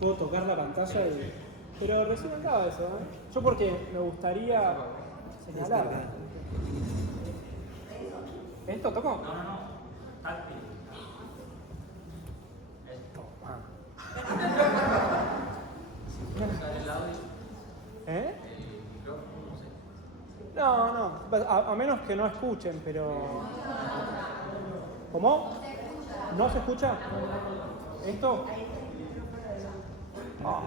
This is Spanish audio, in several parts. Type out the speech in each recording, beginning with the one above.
puedo tocar la pantalla y... Pero recién acaba eso, ¿eh? Yo porque me gustaría señalar. ¿Esto tocó? No. Táctil. Esto. ¿Eh? El micrófono, no sé. No. A menos que no escuchen, pero... ¿Cómo? ¿No se escucha? ¿Esto? Ah.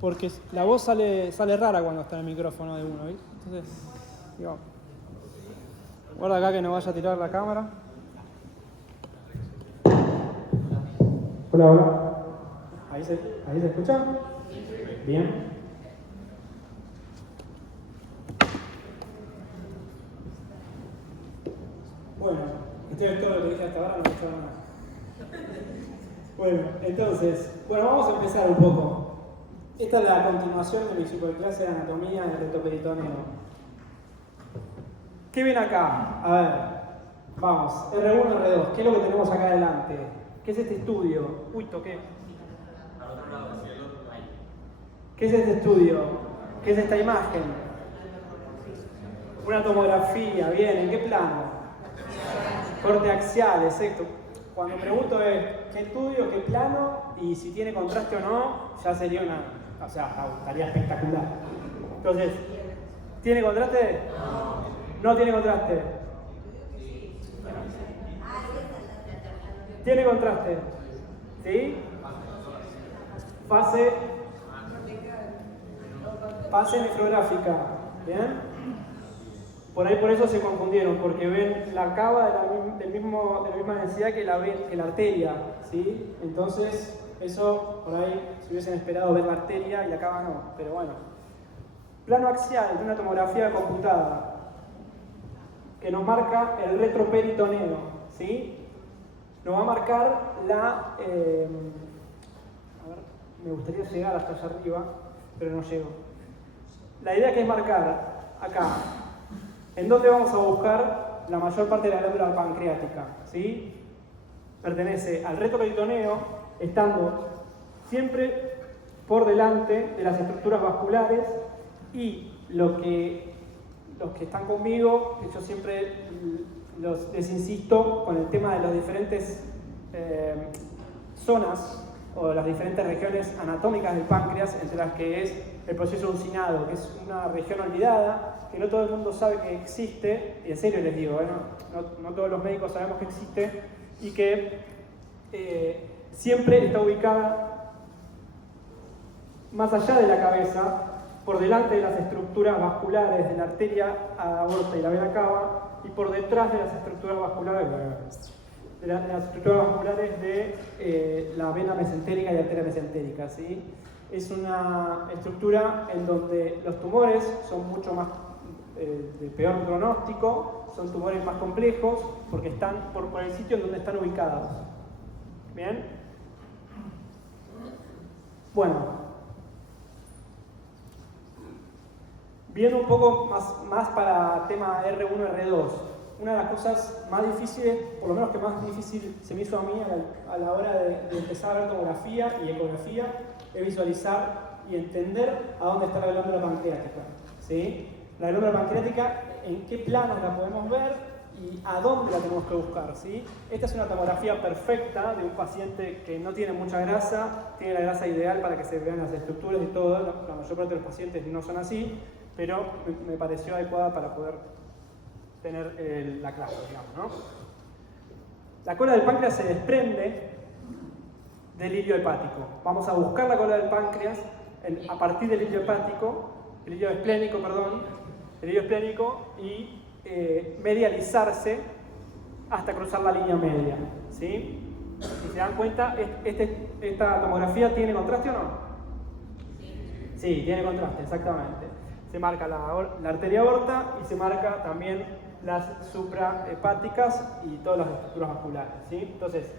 Porque la voz sale rara cuando está en el micrófono de uno, ¿viste? Entonces, digo, guarda acá que no vaya a tirar la cámara. Hola. ¿Ahí se escucha? Bien. Bueno, entonces todo lo que dije hasta ahora no he hecho nada. Bueno, entonces, vamos a empezar un poco. Esta es la continuación de mi superclase de anatomía del retoperitoneo. ¿Qué ven acá? A ver, vamos, R1, R2, ¿qué es lo que tenemos acá adelante? ¿Qué es este estudio? Uy, toqué. Al otro lado, hacia el otro, ahí. ¿Qué es este estudio? ¿Qué es esta imagen? Una tomografía, bien, ¿en qué plano? Corte axial, exacto. Cuando pregunto es qué estudio, qué plano y si tiene contraste o no, ya sería estaría espectacular. Entonces, ¿tiene contraste? No tiene contraste. ¿Tiene contraste? ¿Sí? Fase nefrográfica. ¿Bien? Por eso se confundieron, porque ven la cava de la misma densidad que la arteria, ¿sí? Entonces, eso por ahí, si hubiesen esperado ver la arteria y la cava no, pero bueno. Plano axial de una tomografía computada que nos marca el retroperitoneo, ¿sí? Nos va a marcar a ver, me gustaría llegar hasta allá arriba, pero no llego. La idea que es marcar acá, ¿en dónde vamos a buscar la mayor parte de la glándula pancreática? ¿Sí? Pertenece al retroperitoneo, estando siempre por delante de las estructuras vasculares y los que están conmigo, que yo siempre les insisto con el tema de las diferentes zonas o las diferentes regiones anatómicas del páncreas, entre las que es el proceso uncinado, que es una región olvidada, que no todo el mundo sabe que existe, y en serio les digo, no todos los médicos sabemos que existe, y que siempre está ubicada más allá de la cabeza, por delante de las estructuras vasculares de la arteria aorta y la vena cava, y por detrás de las estructuras vasculares de la vena mesentérica y la arteria mesentérica, ¿sí? Es una estructura en donde los tumores son mucho más de peor pronóstico, son tumores más complejos porque están por el sitio en donde están ubicados. ¿Bien? Bueno, viendo un poco más para tema R1, R2, una de las cosas más difíciles, por lo menos que más difícil se me hizo a mí a la hora de empezar a ver tomografía y ecografía, es visualizar y entender a dónde está la glándula pancreática, ¿sí? La glándula pancreática, en qué planos la podemos ver y a dónde la tenemos que buscar, ¿sí? Esta es una tomografía perfecta de un paciente que no tiene mucha grasa, tiene la grasa ideal para que se vean las estructuras y todo. La mayor parte de los pacientes no son así, pero me pareció adecuada para poder tener la clase, digamos, ¿no? La cola del páncreas se desprende del hilio hepático. Vamos a buscar la cola del páncreas a partir del hilio hepático, el hilio esplénico y medializarse hasta cruzar la línea media, ¿sí? Si se dan cuenta, esta tomografía tiene contraste o no? Sí, tiene contraste, exactamente. Se marca la arteria aorta y se marca también las suprahepáticas y todas las estructuras vasculares, ¿sí? Entonces,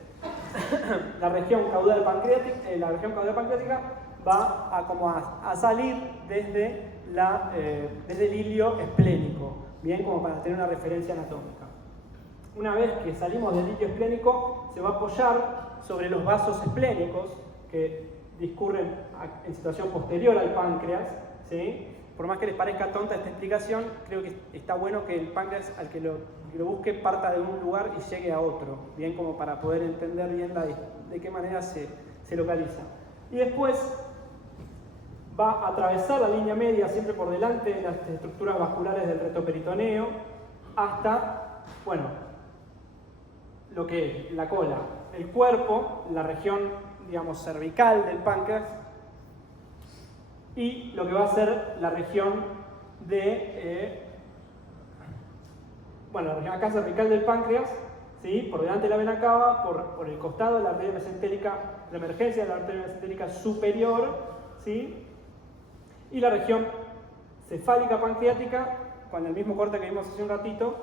la región caudal pancreática va a salir desde el hilio esplénico, bien, como para tener una referencia anatómica. una vez que salimos del líquido esplénico, se va a apoyar sobre los vasos esplénicos que discurren en situación posterior al páncreas, ¿sí? Por más que les parezca tonta esta explicación, creo que está bueno que el páncreas, al que lo busque, parta de un lugar y llegue a otro, bien, como para poder entender bien de qué manera se localiza. Y después va a atravesar la línea media siempre por delante de las estructuras vasculares del retroperitoneo hasta, bueno, lo que es la cola, el cuerpo, la región, digamos, cervical del páncreas y lo que va a ser la región de, la región acá cervical del páncreas, ¿sí? Por delante de la vena cava, por el costado de la arteria mesentérica, la emergencia de la arteria mesentérica superior, ¿sí? Y la región cefálica pancreática, con el mismo corte que vimos hace un ratito,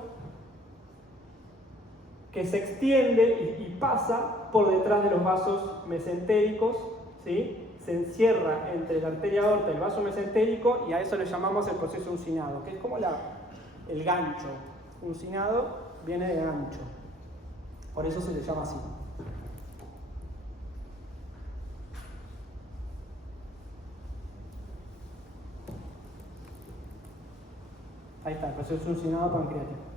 que se extiende y pasa por detrás de los vasos mesentéricos, ¿sí? Se encierra entre la arteria aorta y el vaso mesentérico y a eso le llamamos el proceso uncinado, que es como el gancho. Uncinado viene de gancho, por eso se le llama así. Ahí está, el proceso uncinado pancreático.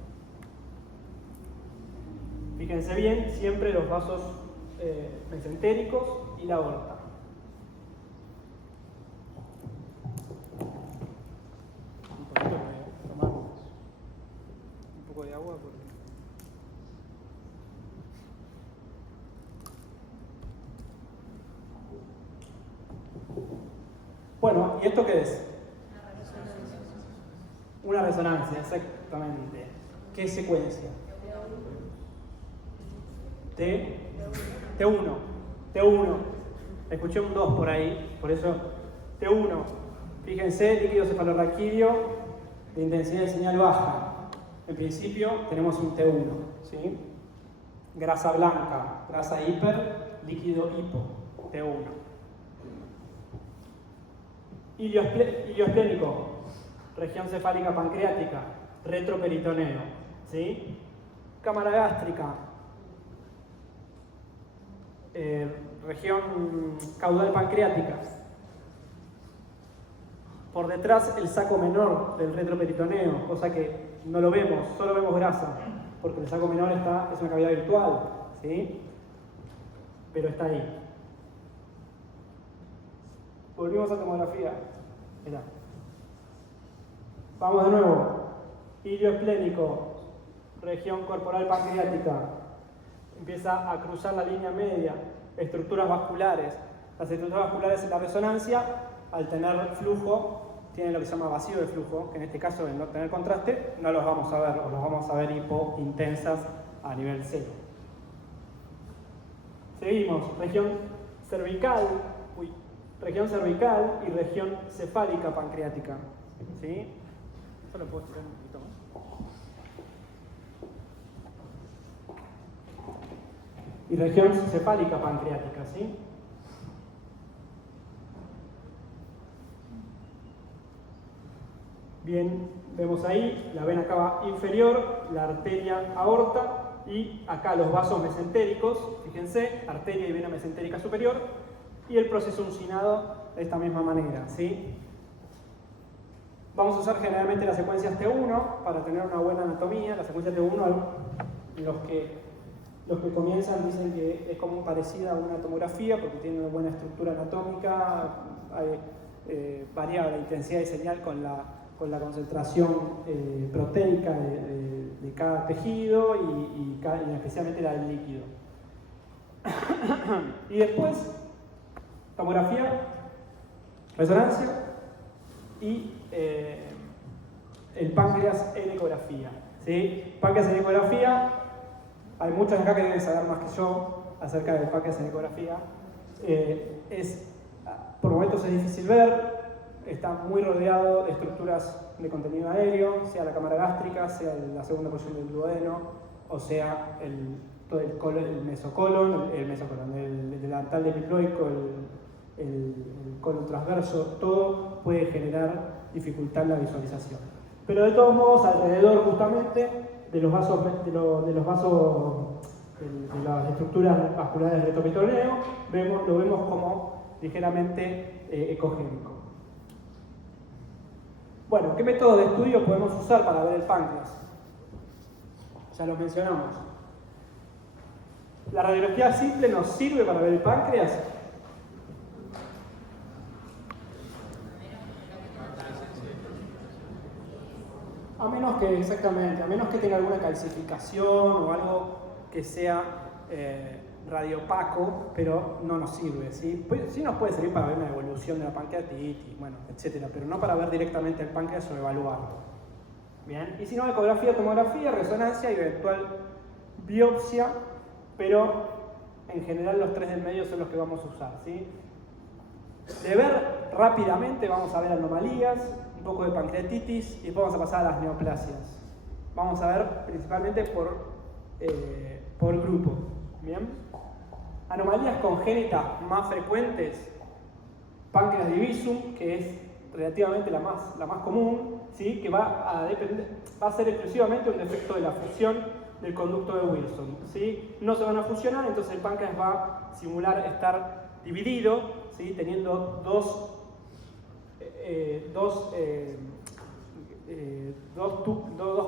Fíjense bien, siempre los vasos mesentéricos y la aorta. Tomar un poco de agua porque... Bueno, ¿y esto qué es? Una resonancia, exactamente. ¿Qué secuencia? T1. Escuché un 2 por ahí, por eso T1. Fíjense, líquido cefalorraquídeo de intensidad de señal baja. En principio tenemos un T1, ¿sí? Grasa blanca, grasa hiper, líquido hipo, T1. Ilio esplénico, región cefálica pancreática, retroperitoneo, ¿sí? Cámara gástrica, región caudal pancreática. Por detrás el saco menor del retroperitoneo, cosa que no lo vemos, solo vemos grasa, porque el saco menor es una cavidad virtual, ¿sí? Pero está ahí. Volvimos a tomografía. Mirá. Vamos de nuevo. Ilio esplénico, región corporal pancreática. Empieza a cruzar la línea media, estructuras vasculares. Las estructuras vasculares en la resonancia, al tener flujo, tienen lo que se llama vacío de flujo, que en este caso, al no tener contraste, no los vamos a ver, o los vamos a ver hipointensas a nivel 0. Seguimos, región cervical y región cefálica pancreática. ¿Sí? Esto lo puedo estirar un poquito más. Y región cefálica pancreática, ¿sí? Bien, vemos ahí la vena cava inferior, la arteria aorta y acá los vasos mesentéricos, fíjense, arteria y vena mesentérica superior, y el proceso uncinado de esta misma manera, ¿sí? Vamos a usar generalmente las secuencias T1 para tener una buena anatomía. La secuencia T1, los que comienzan dicen que es como parecida a una tomografía porque tiene una buena estructura anatómica, varía la intensidad de señal con la concentración proteica de cada tejido y especialmente la del líquido. Y después, tomografía, resonancia y el páncreas en ecografía. ¿Sí? Páncreas en ecografía, hay muchos acá que deben saber más que yo acerca del páncreas en ecografía. Por momentos es difícil ver, está muy rodeado de estructuras de contenido aéreo, sea la cámara gástrica, sea la segunda porción del duodeno, o sea todo el mesocolon, el delantal epiploico, el colon transverso, todo puede generar dificultad en la visualización. Pero de todos modos, alrededor justamente de los vasos, de las estructuras vasculares del retroperitoneo, lo vemos como ligeramente ecogénico. Bueno, ¿qué método de estudio podemos usar para ver el páncreas? Ya lo mencionamos. ¿La radiología simple nos sirve para ver el páncreas? A menos que tenga alguna calcificación o algo que sea radiopaco, pero no nos sirve, ¿sí? Sí nos puede servir para ver una evolución de la pancreatitis, bueno, etcétera, pero no para ver directamente el páncreas o evaluarlo. Bien, y si no, ecografía, tomografía, resonancia y eventual biopsia, pero en general los tres del medio son los que vamos a usar, ¿sí? De ver rápidamente vamos a ver anomalías, un poco de pancreatitis y después vamos a pasar a las neoplasias. Vamos a ver principalmente por grupo. ¿Bien? Anomalías congénitas más frecuentes, páncreas divisum, que es relativamente la más común, ¿sí? Que va a ser exclusivamente un defecto de la fusión del conducto de Wilson, ¿sí? No se van a fusionar, entonces el páncreas va a simular estar dividido, ¿sí? Teniendo dos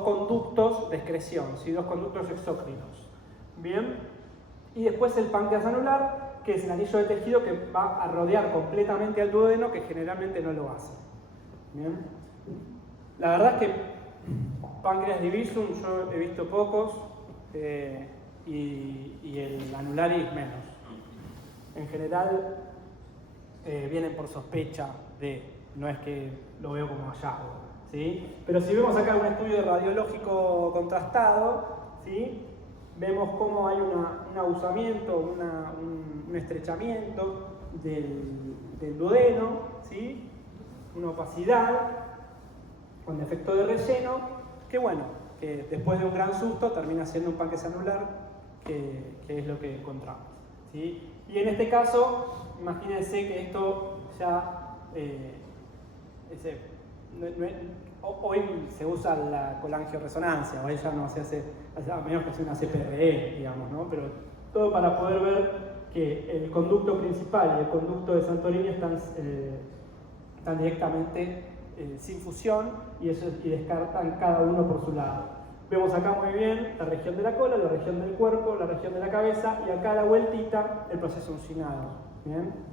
conductos de excreción, ¿sí? Dos conductos exócrinos. Bien. Y después el páncreas anular, que es el anillo de tejido que va a rodear completamente al duodeno, que generalmente no lo hace. Bien. La verdad es que páncreas divisum yo he visto pocos y el anularis menos. En general vienen por sospecha no es que lo veo como hallazgo, ¿sí? Pero si vemos acá un estudio radiológico contrastado, ¿sí? Vemos cómo hay un abusamiento, un estrechamiento del duodeno, ¿sí? Una opacidad con defecto de relleno, que bueno, que después de un gran susto termina siendo un páncreas anular, que es lo que encontramos, ¿sí? Y en este caso, imagínense que esto ya hoy se usa la colangioresonancia, hoy ya no se hace, a menos que sea una CPRE, digamos, ¿no? Pero todo para poder ver que el conducto principal y el conducto de Santorini están directamente sin fusión y descartan cada uno por su lado. Vemos acá muy bien la región de la cola, la región del cuerpo, la región de la cabeza y acá a la vueltita el proceso uncinado. ¿Bien?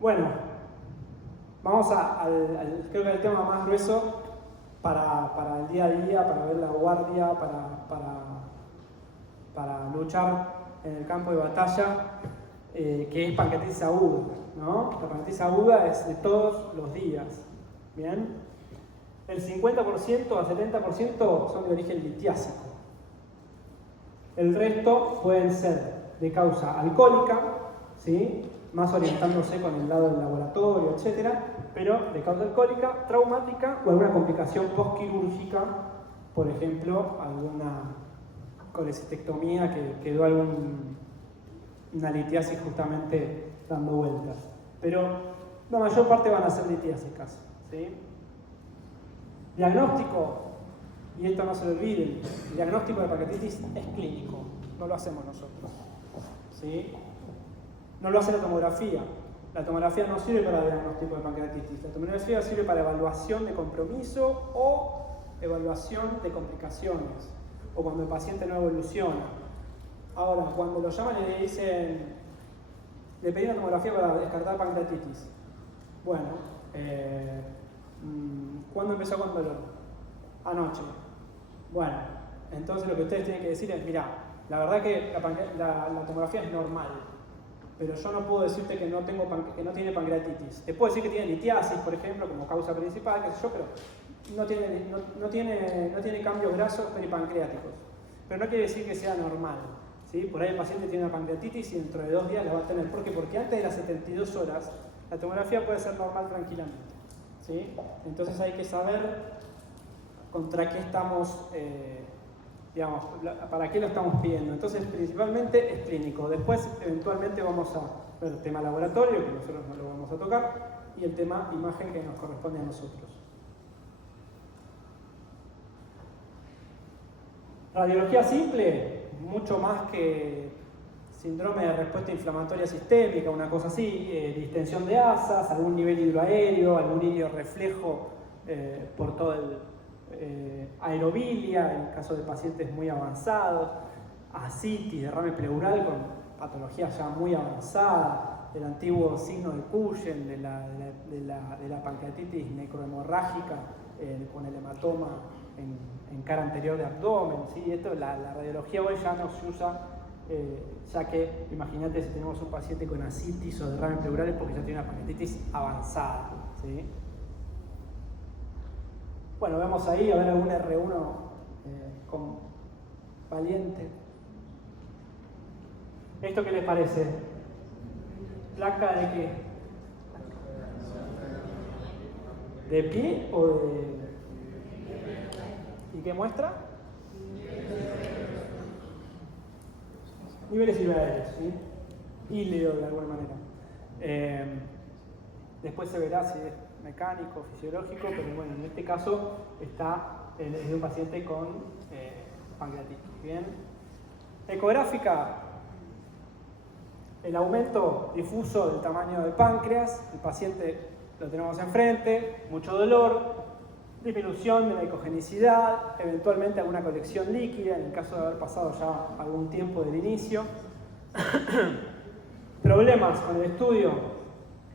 Bueno, vamos creo que el tema más grueso para el día a día, para ver la guardia, para luchar en el campo de batalla, que es pancreatitis aguda, ¿no? La pancreatitis aguda es de todos los días, ¿bien? El 50% a 70% son de origen litiásico. El resto pueden ser de causa alcohólica, ¿sí? Más orientándose con el lado del laboratorio, etc. Pero de causa alcohólica, traumática o alguna complicación postquirúrgica, por ejemplo, alguna colecistectomía que quedó una litiasis justamente dando vueltas. Pero la mayor parte van a ser litiásicas, ¿sí? Diagnóstico, y esto no se lo olviden, el diagnóstico de pancreatitis es clínico, no lo hacemos nosotros, ¿sí? No lo hace la tomografía. La tomografía no sirve para el diagnóstico de pancreatitis. La tomografía sirve para evaluación de compromiso o evaluación de complicaciones, o cuando el paciente no evoluciona. Ahora, cuando lo llaman y le dicen, le pedí una tomografía para descartar pancreatitis. Bueno, ¿cuándo empezó con dolor? Anoche. Bueno, entonces lo que ustedes tienen que decir es, mira, la verdad que la tomografía es normal, pero yo no puedo decirte que no tiene pancreatitis. Te puedo decir que tiene litiasis, por ejemplo, como causa principal, qué sé yo, pero no tiene cambios grasos peripancreáticos. Pero no quiere decir que sea normal, ¿sí? Por ahí el paciente tiene una pancreatitis y dentro de 2 días la va a tener. ¿Por qué? Porque antes de las 72 horas la tomografía puede ser normal tranquilamente, ¿sí? Entonces hay que saber contra qué estamos, para qué lo estamos pidiendo. Entonces principalmente es clínico. Después eventualmente vamos a ver el tema laboratorio, que nosotros no lo vamos a tocar, y el tema imagen que nos corresponde a nosotros. Radiología simple, mucho más que síndrome de respuesta inflamatoria sistémica, una cosa así, distensión de asas, algún nivel hidroaéreo, algún ilirio reflejo por todo el aerobilia, en caso de pacientes muy avanzados, ascitis, derrame pleural con patología ya muy avanzada, el antiguo signo de Cushing, de la pancreatitis necrohemorrágica con el hematoma en cara anterior de abdomen. ¿Sí? Esto, la radiología hoy ya no se usa, ya que imagínate si tenemos un paciente con ascitis o derrame pleural es porque ya tiene una pancreatitis avanzada. ¿Sí? Bueno, vemos ahí, a ver algún R1 con valiente. ¿Esto qué les parece? ¿Placa de qué? ¿De pie o de...? ¿Y qué muestra? Niveles hidroaéreos, ¿sí? Híleo de alguna manera. Después se verá si es mecánico, fisiológico, pero bueno, en este caso es de un paciente con pancreatitis. Bien. Ecográfica, el aumento difuso del tamaño del páncreas, el paciente lo tenemos enfrente, mucho dolor, disminución de la ecogenicidad, eventualmente alguna colección líquida, en el caso de haber pasado ya algún tiempo del inicio. Problemas con el estudio,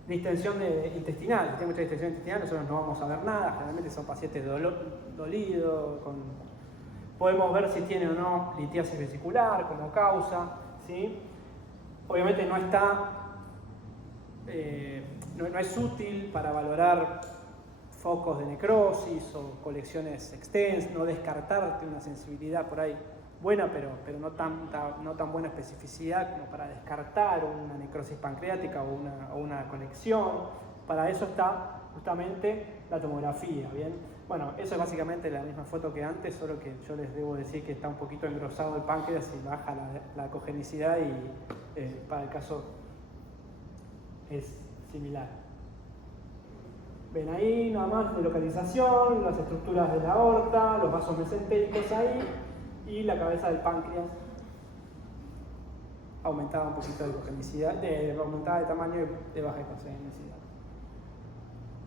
distensión intestinal. Si tiene mucha distensión intestinal, nosotros no vamos a ver nada, generalmente son pacientes dolidos, podemos ver si tiene o no litiasis vesicular como causa, ¿sí? Obviamente no es útil para valorar focos de necrosis o colecciones extensas, no descartar, tiene una sensibilidad por ahí buena, pero no tan buena especificidad como para descartar una necrosis pancreática o una colección. Para eso está justamente la tomografía, ¿bien? Bueno, eso es básicamente la misma foto que antes, solo que yo les debo decir que está un poquito engrosado el páncreas y baja la ecogenicidad y para el caso es similar. Ven ahí nada más de localización, las estructuras de la aorta, los vasos mesentéricos ahí y la cabeza del páncreas aumentada un poquito de ecogenicidad, aumentada de tamaño y de baja ecogenicidad.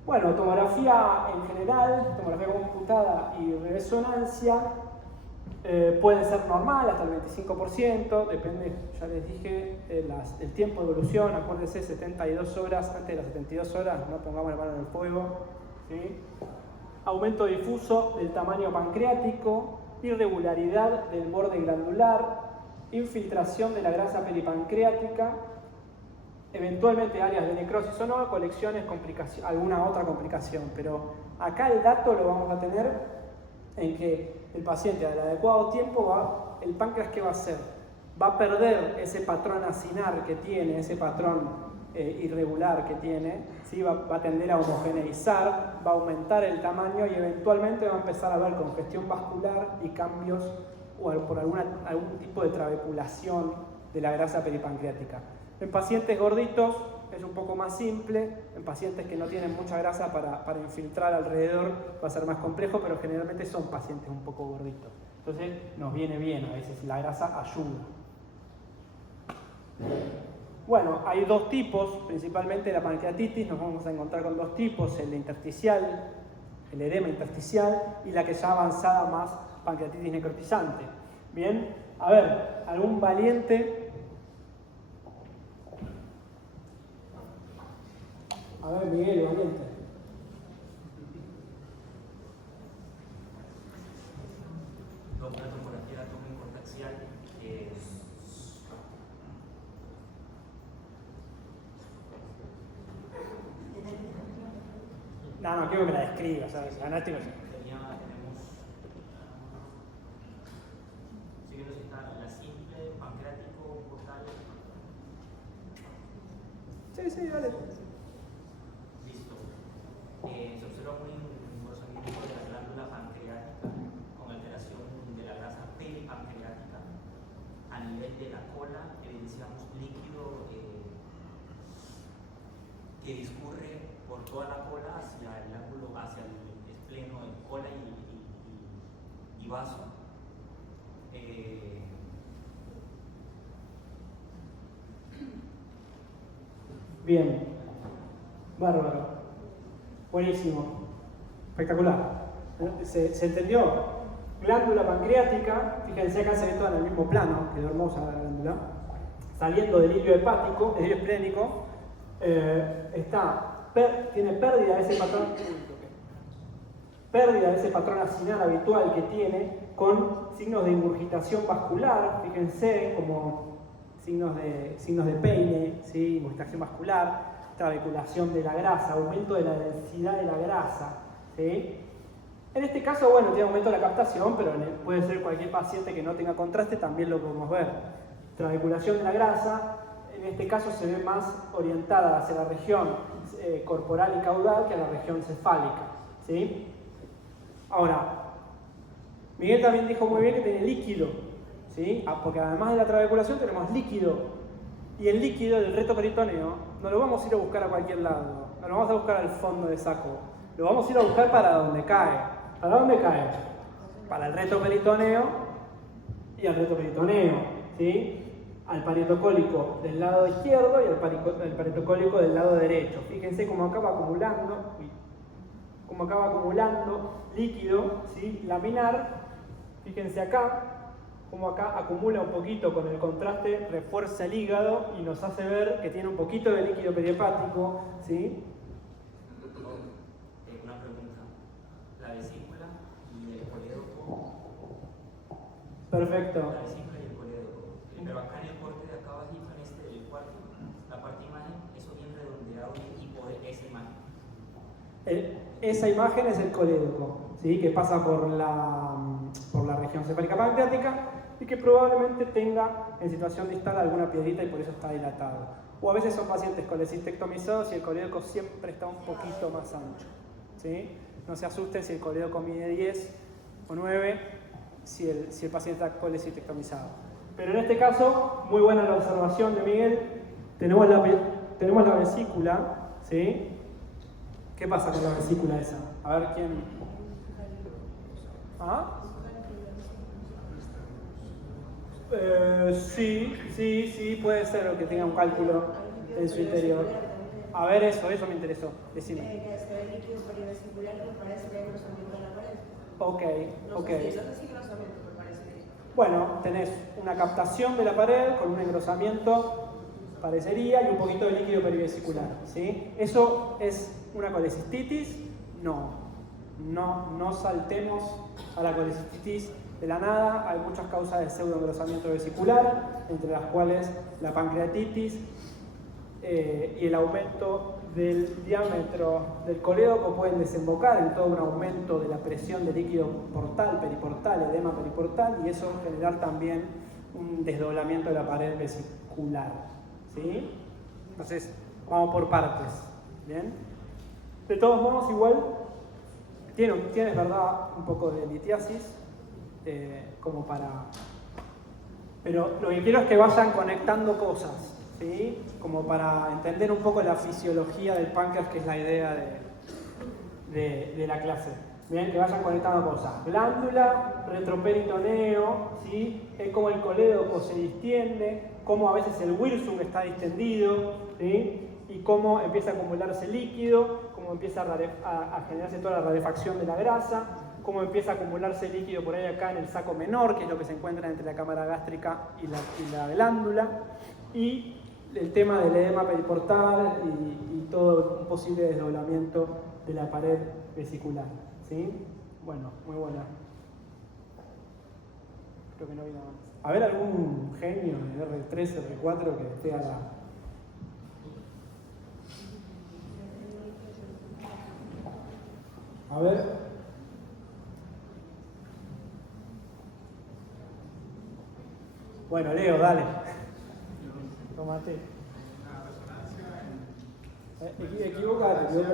Bueno, tomografía en general, tomografía computada y resonancia puede ser normal hasta el 25%, depende, ya les dije, el tiempo de evolución, acuérdense, 72 horas, antes de las 72 horas no pongamos la mano en el fuego, ¿sí? Aumento difuso del tamaño pancreático, irregularidad del borde glandular, infiltración de la grasa peripancreática, eventualmente áreas de necrosis o no, colecciones, alguna otra complicación, pero acá el dato lo vamos a tener en que el paciente al adecuado tiempo el páncreas ¿qué va a hacer? Va a perder ese patrón acinar que tiene, ese patrón irregular que tiene, ¿sí? va a tender a homogeneizar, va a aumentar el tamaño y eventualmente va a empezar a ver congestión vascular y cambios o por algún tipo de trabeculación de la grasa peripancreática. En pacientes gorditos es un poco más simple, en pacientes que no tienen mucha grasa para infiltrar alrededor va a ser más complejo, pero generalmente son pacientes un poco gorditos. Entonces nos viene bien, a veces la grasa ayuda. Bueno, hay dos tipos, principalmente la pancreatitis, nos vamos a encontrar con dos tipos, el intersticial, el edema intersticial, y la que ya avanzada más pancreatitis necrotizante. Bien, a ver, algún valiente. A ver, Miguel, valiente. Una tomografía de abdomen cortaxial No, quiero que me la describa, ¿sabes? Tenemos siguiendo si está la simple, pancreático, portal. Sí, vale. Listo. Se observa un engrosamiento de la glándula pancreática con alteración de la grasa peripancreática. A nivel de la cola evidenciamos líquido que discurre por toda la cola hacia el ángulo, hacia el espleno de cola y vaso. Bien, bárbaro, buenísimo, espectacular. ¿Se entendió? Glándula pancreática, fíjense acá se ve todo en el mismo plano, quedó hermosa la glándula, saliendo del hilio hepático, del hilio esplénico, tiene pérdida de ese patrón acinal habitual que tiene, con signos de ingurgitación vascular, fíjense, como signos de Peine, ¿sí? Ingurgitación vascular, trabeculación de la grasa, aumento de la densidad de la grasa, ¿sí? En este caso, bueno, tiene aumento de la captación, pero puede ser cualquier paciente que no tenga contraste, también lo podemos ver. Trabeculación de la grasa, en este caso se ve más orientada hacia la región corporal y caudal que a la región cefálica, ¿sí? Ahora, Miguel también dijo muy bien que tiene líquido, ¿sí? Porque además de la trabeculación tenemos líquido. Y el líquido del reto peritoneo no lo vamos a ir a buscar a cualquier lado, no lo vamos a buscar al fondo de saco, lo vamos a ir a buscar para donde cae. ¿Para dónde cae? Para el reto peritoneo y al reto peritoneo, ¿sí? Al parietocólico del lado izquierdo y al parietocólico del lado derecho. Fíjense cómo acaba acumulando líquido, ¿sí? Laminar. Fíjense acá, cómo acá acumula un poquito con el contraste, refuerza el hígado y nos hace ver que tiene un poquito de líquido perihepático, ¿sí? Una pregunta. La vesícula y el colédoco. Perfecto. La vesícula y el colédoco. Pero acá en el corte de acá abajito, en este del cuarto, la parte imagen, eso bien redondeado y por esa imagen. Esa imagen es el colédoco, ¿sí? Que pasa por la región cefálica pancreática y que probablemente tenga en situación distal alguna piedrita y por eso está dilatado. O a veces son pacientes colecistectomizados y el colédoco siempre está un poquito más ancho, ¿sí? No se asusten si el colédoco mide 10 o 9 si el paciente está colecistectomizado. Pero en este caso, muy buena la observación de Miguel. Tenemos la vesícula, ¿sí? ¿Qué pasa con la vesícula esa? A ver quién. ¿Ah? Sí, puede ser que tenga un cálculo en su interior. A ver, eso me interesó. Decime. Ok. Bueno, tenés una captación de la pared con un engrosamiento, parecería, y un poquito de líquido perivesicular, ¿sí? ¿Eso es una colecistitis? No saltemos a la colecistitis de la nada. Hay muchas causas de pseudoengrosamiento vesicular, entre las cuales la pancreatitis y el aumento del diámetro del colédoco pueden desembocar en todo un aumento de la presión de líquido portal, periportal, edema periportal, y eso generar también un desdoblamiento de la pared vesicular, ¿sí? Entonces, vamos por partes, ¿bien? De todos modos, igual, tienes verdad, un poco de litiasis, como para... Pero lo que quiero es que vayan conectando cosas, ¿sí? Como para entender un poco la fisiología del páncreas, que es la idea de la clase. Bien, que vayan conectando cosas. Glándula, retroperitoneo, ¿sí? Es como el colédoco se distiende, cómo a veces el wirsung está distendido, ¿sí? Y cómo empieza a acumularse líquido, cómo empieza a generarse toda la rarefacción de la grasa, cómo empieza a acumularse líquido por ahí acá en el saco menor, que es lo que se encuentra entre la cámara gástrica y la glándula, y el tema del edema periportal y todo un posible desdoblamiento de la pared vesicular, ¿sí? Bueno, muy buena. Creo que no vi nada más. A ver, algún genio de R3, R4 que esté a la... A ver. Bueno, Leo, dale. Tómate. Equivocate.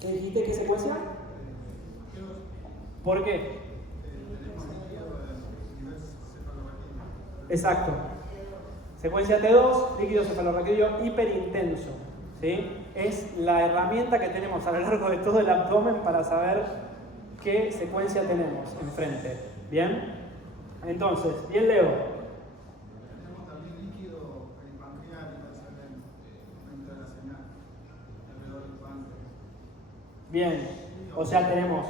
¿Qué dijiste? ¿Qué secuencia? ¿Por qué? Exacto. Secuencia T2, líquido cefalorraquídeo hiperintenso, ¿sí? Es la herramienta que tenemos a lo largo de todo el abdomen para saber qué secuencia tenemos enfrente. ¿Bien? Entonces, bien Leo. Tenemos también líquido peripancreático, excelente, aumenta la señal alrededor del páncreas. Bien, o sea, tenemos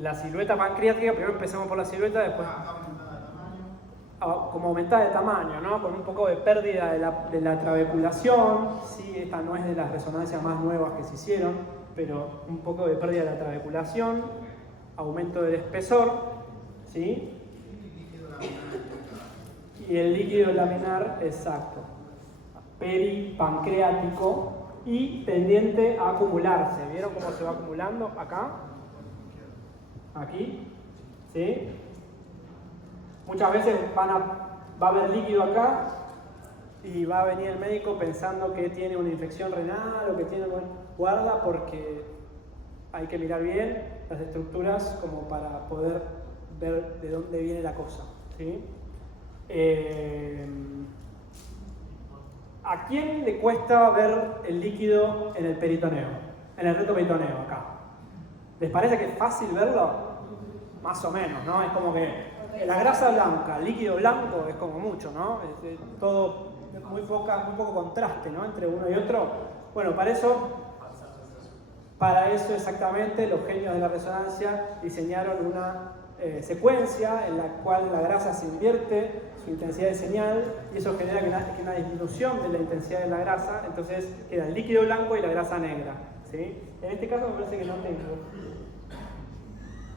la silueta pancreática, primero empezamos por la silueta, después Aumentada de tamaño. como aumentada de tamaño, ¿no? Con un poco de pérdida de la trabeculación. Sí, esta no es de las resonancias más nuevas que se hicieron, pero un poco de pérdida de la trabeculación, aumento del espesor, ¿sí? Y el líquido laminar, exacto, peripancreático y tendiente a acumularse. ¿Vieron cómo se va acumulando? Acá, aquí, ¿sí? Muchas veces va a haber líquido acá y va a venir el médico pensando que tiene una infección renal o que tiene... Guarda porque hay que mirar bien las estructuras como para poder ver de dónde viene la cosa, ¿sí? ¿A quién le cuesta ver el líquido en el peritoneo? En el recto peritoneo, acá. ¿Les parece que es fácil verlo? Más o menos, ¿no? Es como que la grasa blanca, el líquido blanco es como mucho, ¿no? Es todo muy poco contraste, ¿no? Entre uno y otro. Bueno, para eso exactamente los genios de la resonancia diseñaron una secuencia en la cual la grasa se invierte su intensidad de señal y eso genera que una disminución de la intensidad de la grasa, entonces queda el líquido blanco y la grasa negra, ¿sí? En este caso me parece que no tengo.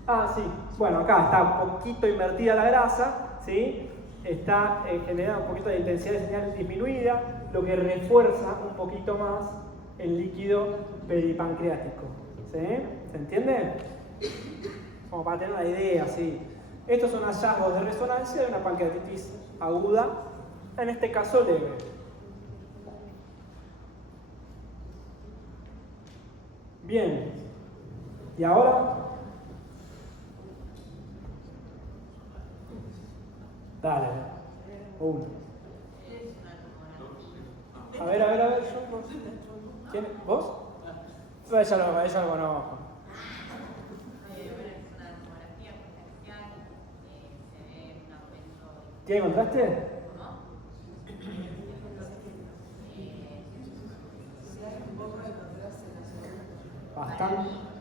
Ah, sí, bueno, acá está un poquito invertida la grasa, ¿sí? Está generando un poquito de intensidad de señal disminuida, lo que refuerza un poquito más el líquido peripancreático, ¿sí? ¿Se entiende? Como para tener una idea, ¿sí? Estos son hallazgos de resonancia de una pancreatitis aguda, en este caso leve. Bien, y ahora, dale, uno. A ver, yo no sé. ¿Quién? ¿Vos? Ella lo conozco. ¿Tiene contraste?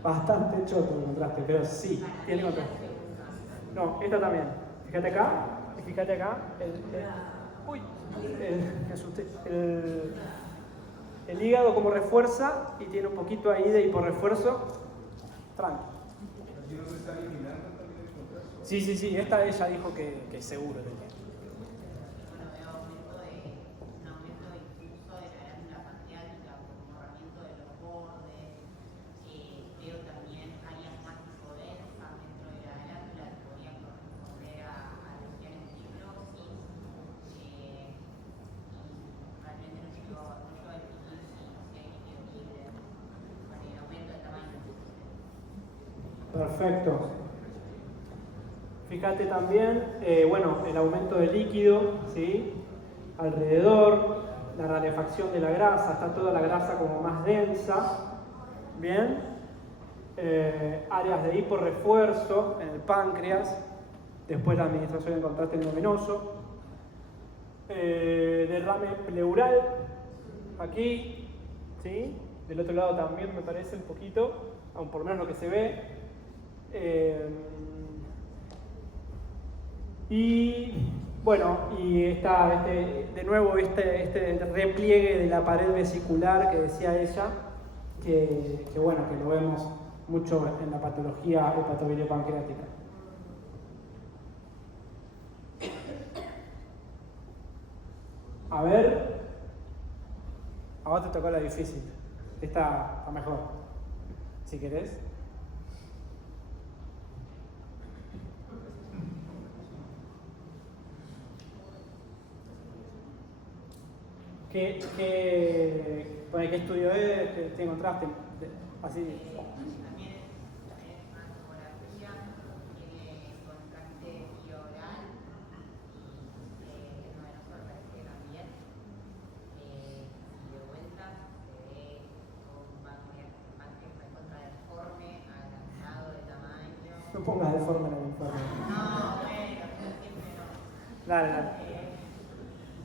Bastante choto el contraste, pero sí, tiene contraste. No, esta también. Fíjate acá, y fíjate acá. Me asusté. El hígado como refuerza y tiene un poquito ahí de hiporrefuerzo. Tranqui. Sí, esta ella dijo que seguro tenía. Bueno, veo un aumento de impulso de la glándula pancreática como borramiento de los bordes. Veo también áreas más densas dentro de la glándula que podrían corresponder a lesiones de fibrosis. Y realmente no llego a definir si hay líquido libre con el aumento de tamaño. Perfecto. Fíjate también, bueno, el aumento de líquido, ¿sí? Alrededor, la rarefacción de la grasa, está toda la grasa como más densa, ¿bien? Áreas de hiporrefuerzo en el páncreas, después la administración de contraste endovenoso, derrame pleural, aquí, ¿sí? Del otro lado también me parece un poquito, aun por lo menos lo que se ve. Y bueno, y está de nuevo este repliegue de la pared vesicular que decía ella, que bueno, que lo vemos mucho en la patología hepatobiliopancreática. A ver, a vos te tocó la difícil. Esta está mejor, si querés. ¿Qué estudio es? ¿Qué te encontraste? Así. También es una tomografía, tiene contraste bioral y endovenoso parece también. Y de vuelta se ve un páncreas recontra deforme, agrandado de tamaño. pongas de forma en el informe. No, bueno, siempre no. Dale, dale.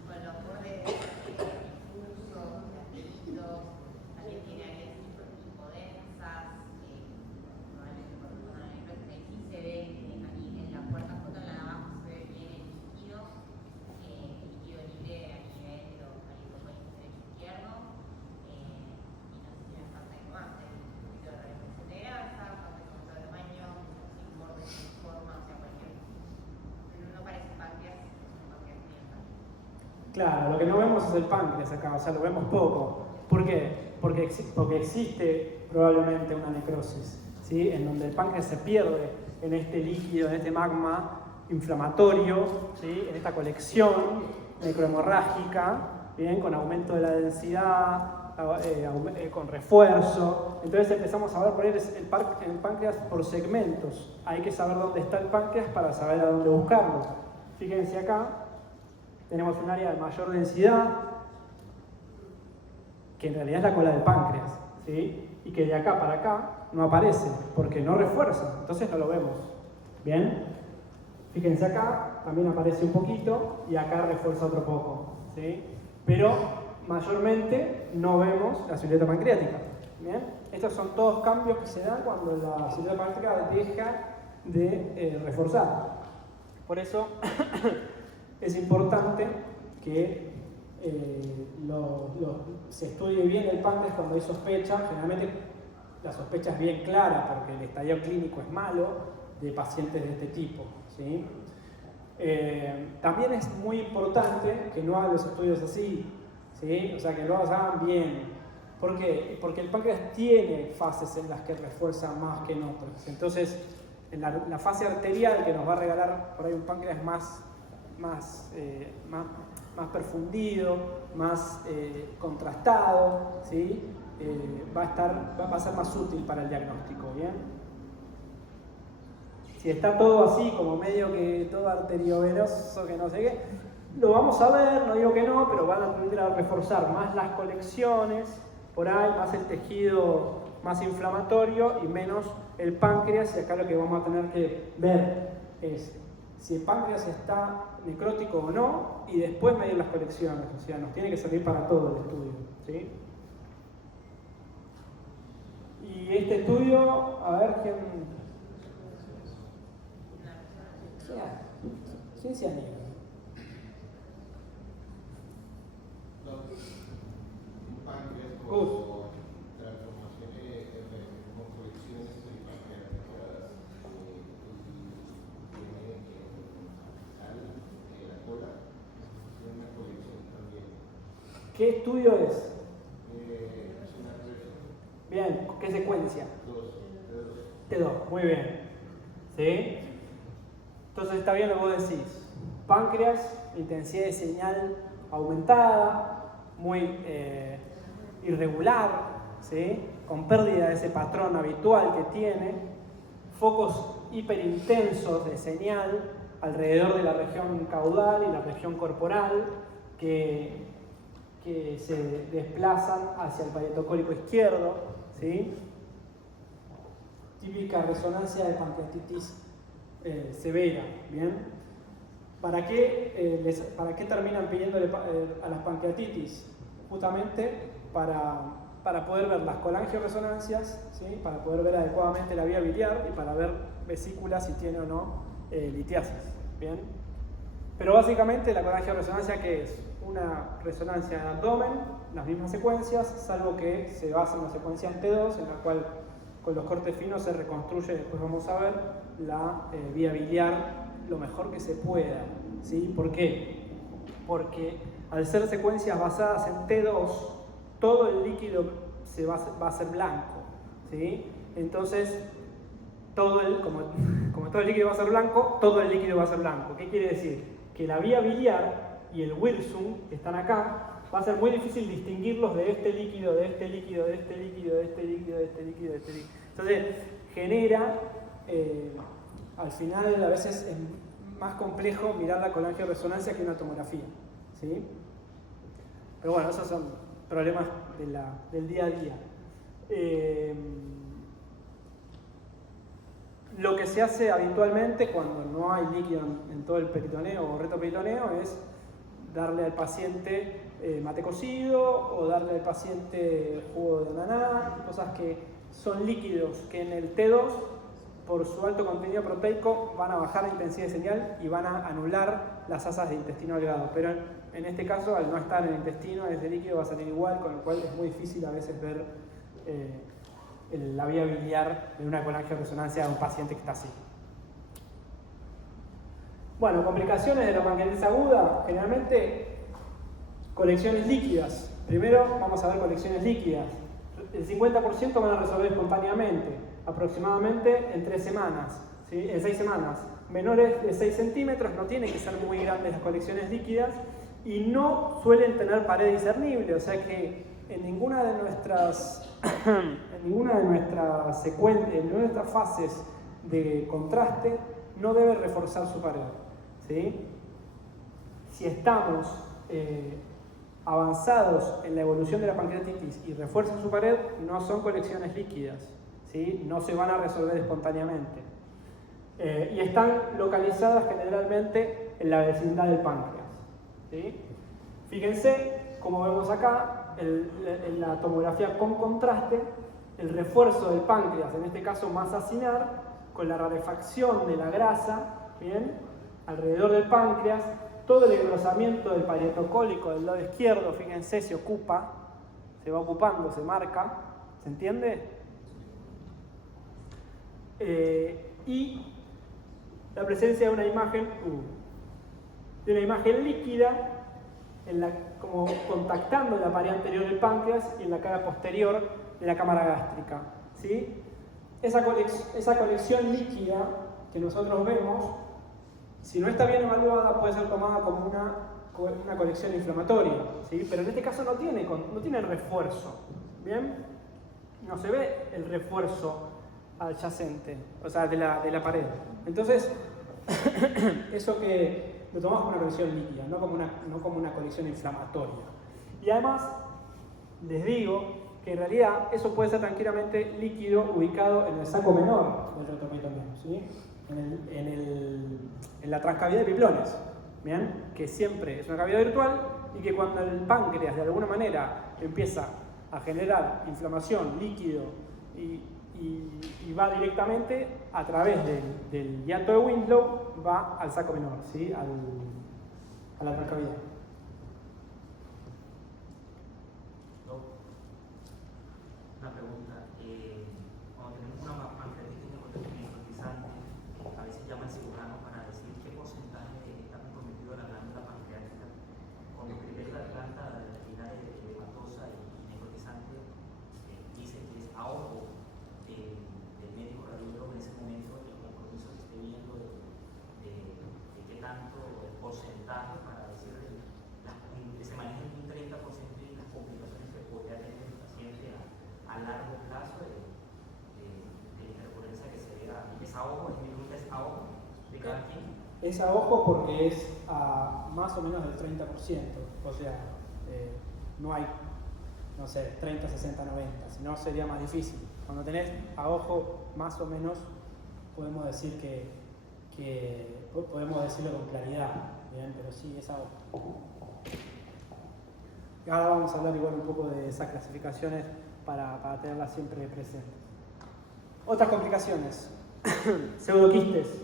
Con los bordes difusos, plastitos, también tiene áreas hipodensas, probablemente por una necrosis. Aquí se ve, aquí en la cuarta foto, en la de abajo, se ve bien el líquido libre a nivel de los eritrocitos derecho izquierdo. Y no sé si me falta algo más, el líquido de representación de grasa, falta de control de tamaño, sin bordes, sin forma, o sea, cualquier. No parece páncreas, es un páncreas bien. Claro, lo que no vemos es el páncreas acá, o sea, lo vemos poco. ¿Por qué? Porque existe probablemente una necrosis, ¿sí? En donde el páncreas se pierde en este líquido, en este magma inflamatorio, ¿sí? En esta colección necrohemorrágica, ¿bien? Con aumento de la densidad, con refuerzo. Entonces empezamos a ver por ahí el páncreas por segmentos. Hay que saber dónde está el páncreas para saber a dónde buscarlo. Fíjense acá, tenemos un área de mayor densidad, que en realidad es la cola del páncreas, ¿sí? Y que de acá para acá no aparece, porque no refuerza, entonces no lo vemos. ¿Bien? Fíjense acá, también aparece un poquito, y acá refuerza otro poco, ¿sí? Pero mayormente no vemos la silueta pancreática. ¿Bien? Estos son todos cambios que se dan cuando la silueta pancreática deja de reforzar. Por eso es importante que se estudie bien el páncreas cuando hay sospecha. Generalmente la sospecha es bien clara porque el estadio clínico es malo de pacientes de este tipo, ¿sí? También es muy importante que no hagan los estudios así, ¿sí? O sea, que lo hagan bien. ¿Por qué? Porque el páncreas tiene fases en las que refuerza más que en otras. Entonces, en la fase arterial que nos va a regalar por ahí un páncreas más perfundido, más contrastado, ¿sí? Va a ser más útil para el diagnóstico, ¿bien? Si está todo así, como medio que todo arteriovenoso, que no sé qué, lo vamos a ver, no digo que no, pero van a tender a reforzar más las colecciones, por ahí, más el tejido más inflamatorio y menos el páncreas. Y acá lo que vamos a tener que ver es si el páncreas está necrótico o no, y después medir las colecciones. O sea, nos tiene que servir para todo el estudio, ¿sí? Y este estudio, a ver quién se anima. Un páncreas con transformaciones como colecciones pancreáticas tiene la cola, tiene una colección también. ¿Qué estudio es? Es una reversión. Bien, ¿qué secuencia? T2. T2, muy bien. ¿Sí? Entonces está bien lo que vos decís. Páncreas, intensidad de señal aumentada, muy irregular, ¿sí? Con pérdida de ese patrón habitual que tiene, focos hiperintensos de señal alrededor de la región caudal y la región corporal que se desplazan hacia el parietocólico izquierdo, ¿sí? Típica resonancia de pancreatitis severa, ¿bien? ¿Para qué terminan pidiéndole a las pancreatitis? Justamente para poder ver las colangioresonancias, ¿sí? Para poder ver adecuadamente la vía biliar y para ver vesículas si tiene o no litiasis, ¿bien? Pero básicamente la colangioresonancia, ¿qué es? Una resonancia en abdomen, las mismas secuencias, salvo que se basa en la secuencia en T2, en la cual con los cortes finos se reconstruye, después vamos a ver, la vía biliar lo mejor que se pueda, ¿sí? ¿Por qué? Porque al ser secuencias basadas en T2, todo el líquido va a ser blanco, ¿sí? Entonces, como todo el líquido va a ser blanco, todo el líquido va a ser blanco. ¿Qué quiere decir? Que la vía biliar y el Wilson, que están acá, va a ser muy difícil distinguirlos de este líquido, de este líquido, de este líquido, de este líquido, de este líquido, de este líquido. Entonces, genera, al final a veces es más complejo mirar la colangioresonancia que una tomografía, ¿sí? Pero bueno, esos son problemas del día a día. Lo que se hace habitualmente cuando no hay líquido en todo el peritoneo o retroperitoneo es darle al paciente mate cocido o darle al paciente jugo de ananá, cosas que son líquidos que en el T2 por su alto contenido proteico van a bajar la intensidad de señal y van a anular las asas de intestino delgado. Pero en este caso, al no estar en el intestino, ese líquido va a salir igual, con lo cual es muy difícil a veces ver la vía biliar de una ecografía-resonancia de un paciente que está así. Bueno, complicaciones de la pancreatitis aguda, generalmente colecciones líquidas. Primero vamos a ver colecciones líquidas. El 50% van a resolver espontáneamente, aproximadamente en 3 semanas, ¿sí? En 6 semanas. Menores de 6 centímetros, no tienen que ser muy grandes las colecciones líquidas y no suelen tener pared discernible, o sea que en ninguna de nuestras fases de contraste no debe reforzar su pared, ¿sí? Si estamos avanzados en la evolución de la pancreatitis y refuerzan su pared, no son colecciones líquidas, ¿sí? No se van a resolver espontáneamente. Y están localizadas generalmente en la vecindad del páncreas, ¿sí? Fíjense, como vemos acá, en la tomografía con contraste, el refuerzo del páncreas, en este caso masa cinar, con la rarefacción de la grasa, ¿bien? Alrededor del páncreas, todo el engrosamiento del parietocólico del lado izquierdo, fíjense, se ocupa, se va ocupando, se marca, ¿se entiende? Y la presencia de una imagen líquida, como contactando la pared anterior del páncreas y en la cara posterior de la cámara gástrica, ¿sí? Esa colección líquida que nosotros vemos, si no está bien evaluada, puede ser tomada como una colección inflamatoria, ¿sí? Pero en este caso no tiene refuerzo, ¿bien? No se ve el refuerzo adyacente, o sea, de la pared. Entonces, eso que lo tomamos como una colección líquida, no como una colección inflamatoria. Y además, les digo que en realidad eso puede ser tranquilamente líquido ubicado en el saco menor del retroperitoneo, ¿sí? En la transcavidad de Piplones, ¿bien? Que siempre es una cavidad virtual y que cuando el páncreas de alguna manera empieza a generar inflamación, líquido y va directamente a través del hiato de Winslow, va al saco menor, ¿sí? A la transcavidad. Una pregunta. Cuando tenemos una pancreatitis necrotizante, a veces llama el cirujano para decir qué porcentaje está comprometido la glándula pancreática. Con los criterios de la planta de la edematosa y necrotizante, dice que es a ojo del médico radiólogo en ese momento el compromiso que esté viendo de qué tanto el porcentaje para decirle que se maneje un 30% y las complicaciones que podría tener el paciente a largo plazo de interferencia que se vea. ¿Es a ojo? ¿Es mi pregunta es a ojo de cada quien? Es a ojo porque es a más o menos del 30%, o sea, no hay, no sé, 30, 60, 90, si no sería más difícil. Cuando tenés a ojo más o menos, podemos decir que podemos decirlo con claridad, ¿bien? Pero sí, es a ojo. Y ahora vamos a hablar igual un poco de esas clasificaciones para tenerlas siempre presentes. Otras complicaciones. Pseudoquistes,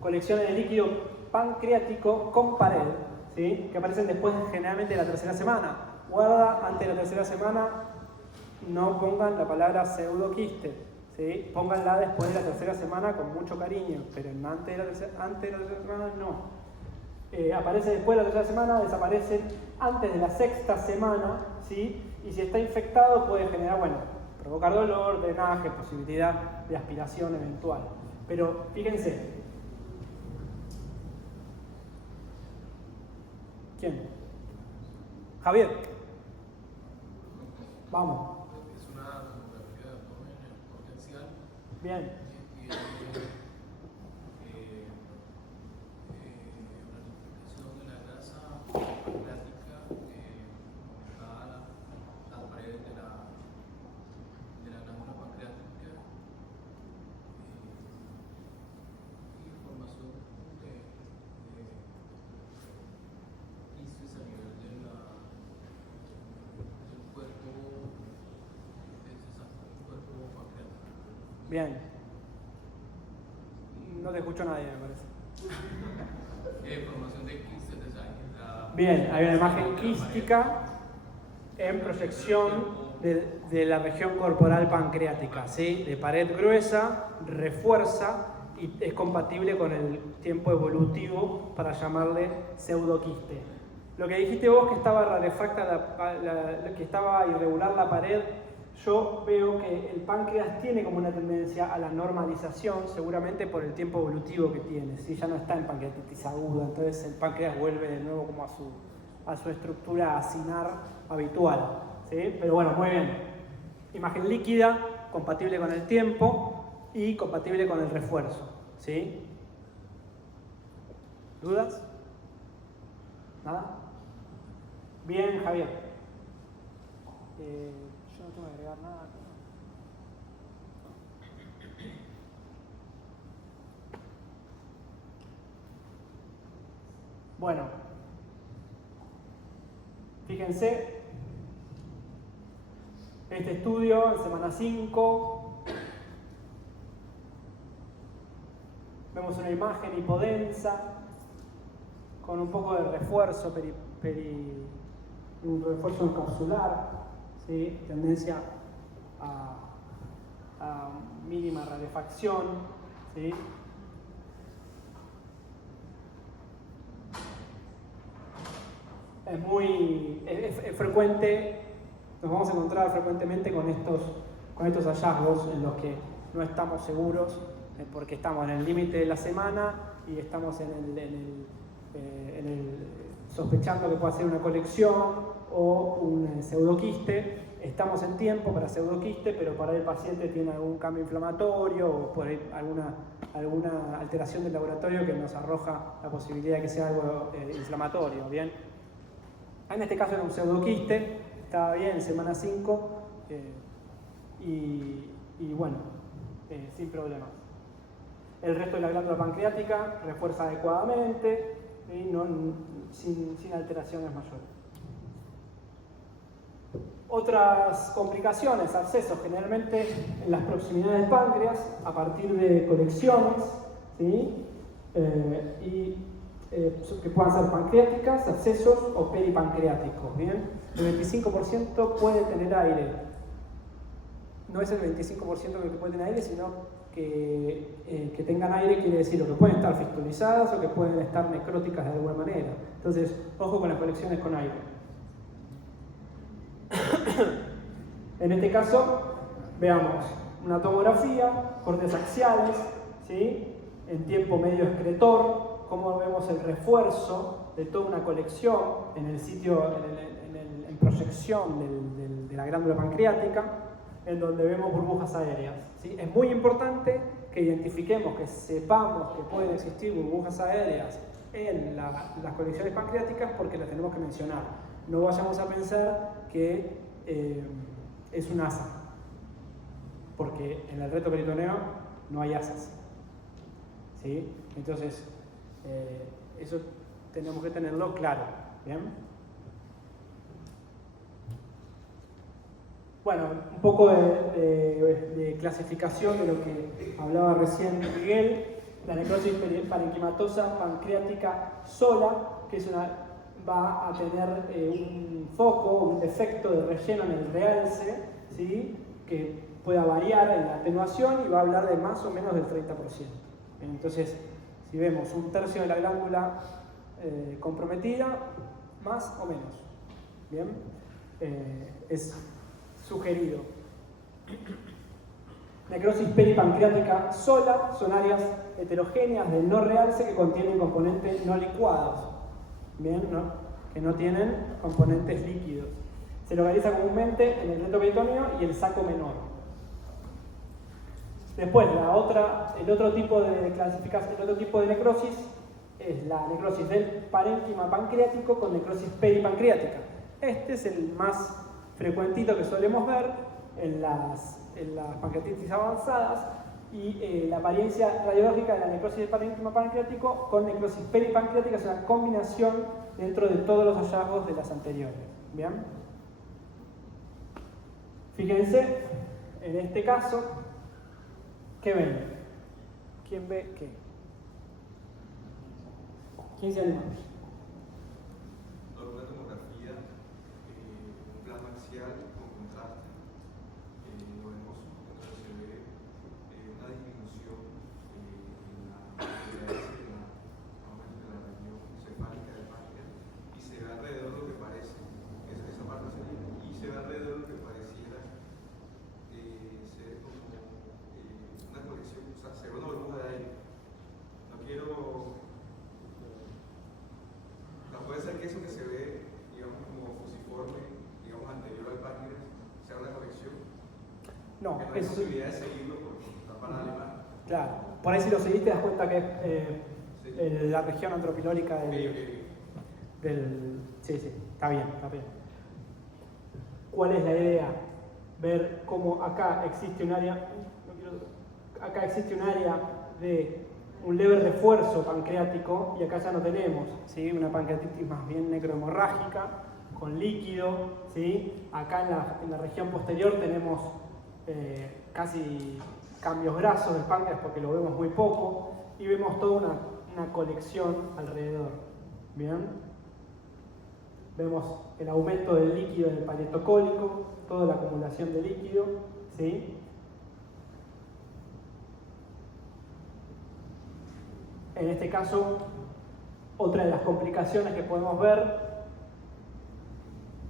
colecciones de líquido pancreático con pared, ¿sí? Que aparecen después generalmente de la tercera semana. Guarda, antes de la tercera semana no pongan la palabra pseudoquiste, ¿sí? Pónganla después de la tercera semana con mucho cariño, pero antes de la tercera semana no. Aparece después de la tercera semana, desaparecen antes de la sexta semana, ¿sí? Y si está infectado puede generar, provocar dolor, drenaje, posibilidad de aspiración eventual. Pero fíjense. ¿Quién? Javier. Vamos. Es una tomografía de abdomen potencial. Bien. Y una notificación de la grasa pancreática conectada a las paredes de la glándula pancreática. Bien. No te escucho nadie, me parece. Formación de quistes de sangre. Bien, hay una imagen quística en proyección de la región corporal pancreática, ¿sí? De pared gruesa, refuerza y es compatible con el tiempo evolutivo para llamarle pseudoquiste. Lo que dijiste vos, que estaba rarefacta, que estaba irregular la pared, yo veo que el páncreas tiene como una tendencia a la normalización, seguramente por el tiempo evolutivo que tiene, ¿sí? Ya no está en pancreatitis aguda, entonces el páncreas vuelve de nuevo como a su estructura acinar habitual, ¿sí? Pero bueno, muy bien. Imagen líquida, compatible con el tiempo y compatible con el refuerzo, ¿sí? ¿Dudas? ¿Nada? Bien, Javier. Yo no tengo que agregar nada acá. Bueno, fíjense, este estudio en semana 5, vemos una imagen hipodensa con un poco de refuerzo un refuerzo encapsular, ¿sí? Tendencia a mínima rarefacción, ¿sí? Es frecuente, nos vamos a encontrar frecuentemente con estos hallazgos en los que no estamos seguros porque estamos en el límite de la semana y estamos sospechando que puede ser una colección o un pseudoquiste. Estamos en tiempo para pseudoquiste, pero para el paciente tiene algún cambio inflamatorio o por ahí alguna alteración del laboratorio que nos arroja la posibilidad de que sea algo inflamatorio, ¿bien? En este caso era un pseudoquiste, estaba bien en semana 5 y bueno, sin problemas. El resto de la glándula pancreática refuerza adecuadamente y sin alteraciones mayores. Otras complicaciones, abscesos, generalmente en las proximidades del páncreas a partir de colecciones, ¿sí? Que puedan ser pancreáticas, abscesos o peripancreáticos, ¿bien? El 25% puede tener aire. No es el 25% que puede tener aire, sino que tengan aire quiere decir o que pueden estar fistulizadas o que pueden estar necróticas de alguna manera. Entonces, ojo con las colecciones con aire. En este caso, veamos una tomografía, cortes axiales, ¿sí? En tiempo medio excretor, cómo vemos el refuerzo de toda una colección en el sitio, en proyección de la glándula pancreática, en donde vemos burbujas aéreas, ¿sí? Es muy importante que identifiquemos, que sepamos que pueden existir burbujas aéreas en las colecciones pancreáticas porque las tenemos que mencionar. No vayamos a pensar que es un asa, porque en el reto peritoneo no hay asas, ¿sí? Entonces, eso tenemos que tenerlo claro, ¿bien? Bueno, un poco de clasificación de lo que hablaba recién Miguel, la necrosis parenquimatosa pancreática sola, que va a tener un foco, un defecto de relleno en el realce, ¿sí? Que pueda variar en la atenuación y va a hablar de más o menos del 30%. Entonces, si vemos un tercio de la glándula comprometida, más o menos, ¿bien? Es sugerido. Necrosis peripancreática sola son áreas heterogéneas del no realce que contienen componentes no licuados, ¿bien? Que no tienen componentes líquidos. Se localiza comúnmente en el reto peritoneo y el saco menor. Después, el otro tipo de clasificación, el otro tipo de necrosis es la necrosis del parénquima pancreático con necrosis peripancreática. Este es el más frecuentito que solemos ver en las pancreatitis avanzadas y la apariencia radiológica de la necrosis del parénquima pancreático con necrosis peripancreática es una combinación dentro de todos los hallazgos de las anteriores. ¿Bien? Fíjense, en este caso, ¿Qué ven? ¿Quién ve qué? ¿Quién se anima? Una tomografía, un plano axial con contraste, lo vemos donde se ve una disminución en la actividad de la región cefálica del páncreas y se ve alrededor lo que parece, esa parte sería, y se ve alrededor lo que pareciera ser como una colección, o sea, se ve una burbuja de aire. No quiero. Puede ser que eso que se ve, digamos, como fusiforme, digamos, anterior al páncreas, sea una conexión. No, que no hay es posibilidad de seguirlo por la parada de la imagen. claro. Por ahí si lo seguís te das cuenta que Sí. es la región antropilórica Ok. del... Sí, está bien, está bien. ¿Cuál es la idea? Ver cómo acá existe un área... Acá existe un área de un leve refuerzo pancreático y acá ya no tenemos, ¿sí? Una pancreatitis más bien necrohemorrágica, con líquido, ¿sí? Acá en la región posterior tenemos casi cambios grasos del páncreas porque lo vemos muy poco y vemos toda una colección alrededor, ¿bien? Vemos el aumento del líquido en el paleto cólico, toda la acumulación de líquido, ¿sí? En este caso, otra de las complicaciones que podemos ver,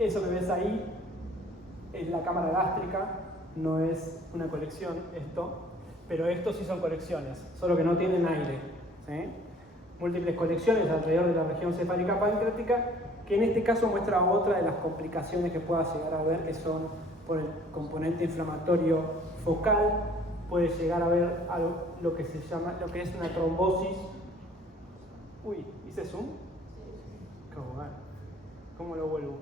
eso que ves ahí es la cámara gástrica, no es una colección esto, pero estos sí son colecciones, solo que no tienen aire, ¿sí? Múltiples colecciones alrededor de la región cefálica pancreática, que en este caso muestra otra de las complicaciones que puedas llegar a ver, que son por el componente inflamatorio focal, puedes llegar a ver lo que se llama, lo que es una trombosis. Uy, ¿hice zoom? ¿Cómo lo vuelvo?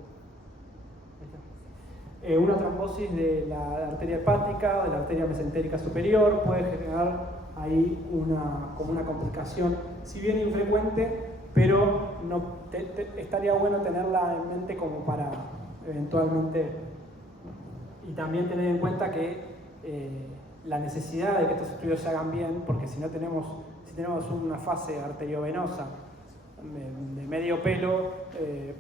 Una trombosis de la arteria hepática, de la arteria mesentérica superior, puede generar ahí como una complicación, si bien infrecuente, pero estaría bueno tenerla en mente como para eventualmente, y también tener en cuenta que la necesidad de que estos estudios se hagan bien, porque si tenemos una fase arteriovenosa de medio pelo,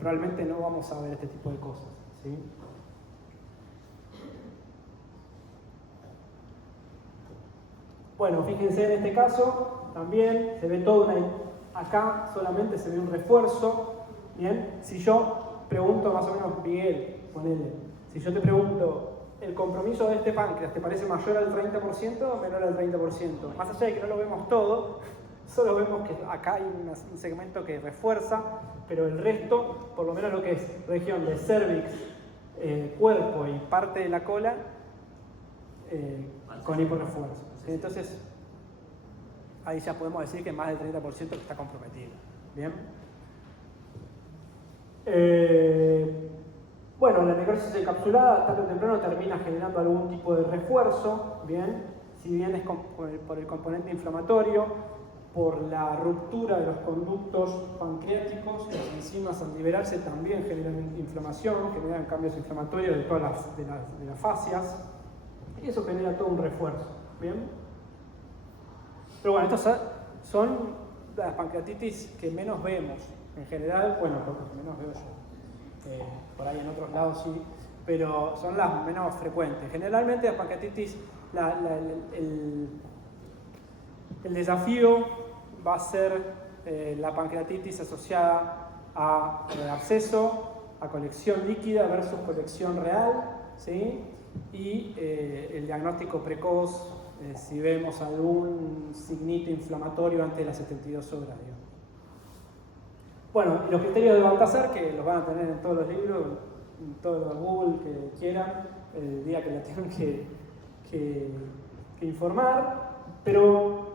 probablemente no vamos a ver este tipo de cosas, ¿sí? Bueno, fíjense en este caso, también se ve todo acá solamente se ve un refuerzo, ¿bien? Si yo pregunto más o menos, Miguel, ponele, si yo te pregunto, ¿el compromiso de este páncreas te parece mayor al 30% o menor al 30%? Más allá de que no lo vemos todo, solo vemos que acá hay un segmento que refuerza, pero el resto, por lo menos lo que es región de cervix, cuerpo y parte de la cola, con hiporrefuerzo. Entonces, ahí ya podemos decir que más del 30% está comprometido. ¿Bien? Bueno, la necrosis encapsulada tarde o temprano termina generando algún tipo de refuerzo, ¿bien? Si bien es por el componente inflamatorio, por la ruptura de los conductos pancreáticos, las enzimas al liberarse también generan inflamación, generan cambios inflamatorios de todas las fascias, y eso genera todo un refuerzo, ¿bien? Pero bueno, estas son las pancreatitis que menos vemos, en general, bueno, porque menos veo yo. Por ahí en otros lados sí, pero son las menos frecuentes. Generalmente las pancreatitis, el desafío va a ser la pancreatitis asociada a absceso, a colección líquida versus colección real, ¿sí? Y el diagnóstico precoz, si vemos algún signito inflamatorio antes de las 72 horas, digamos. Bueno, los criterios de Baltasar, que los van a tener en todos los libros, en todos los Google que quieran, el día que la tengan que informar, pero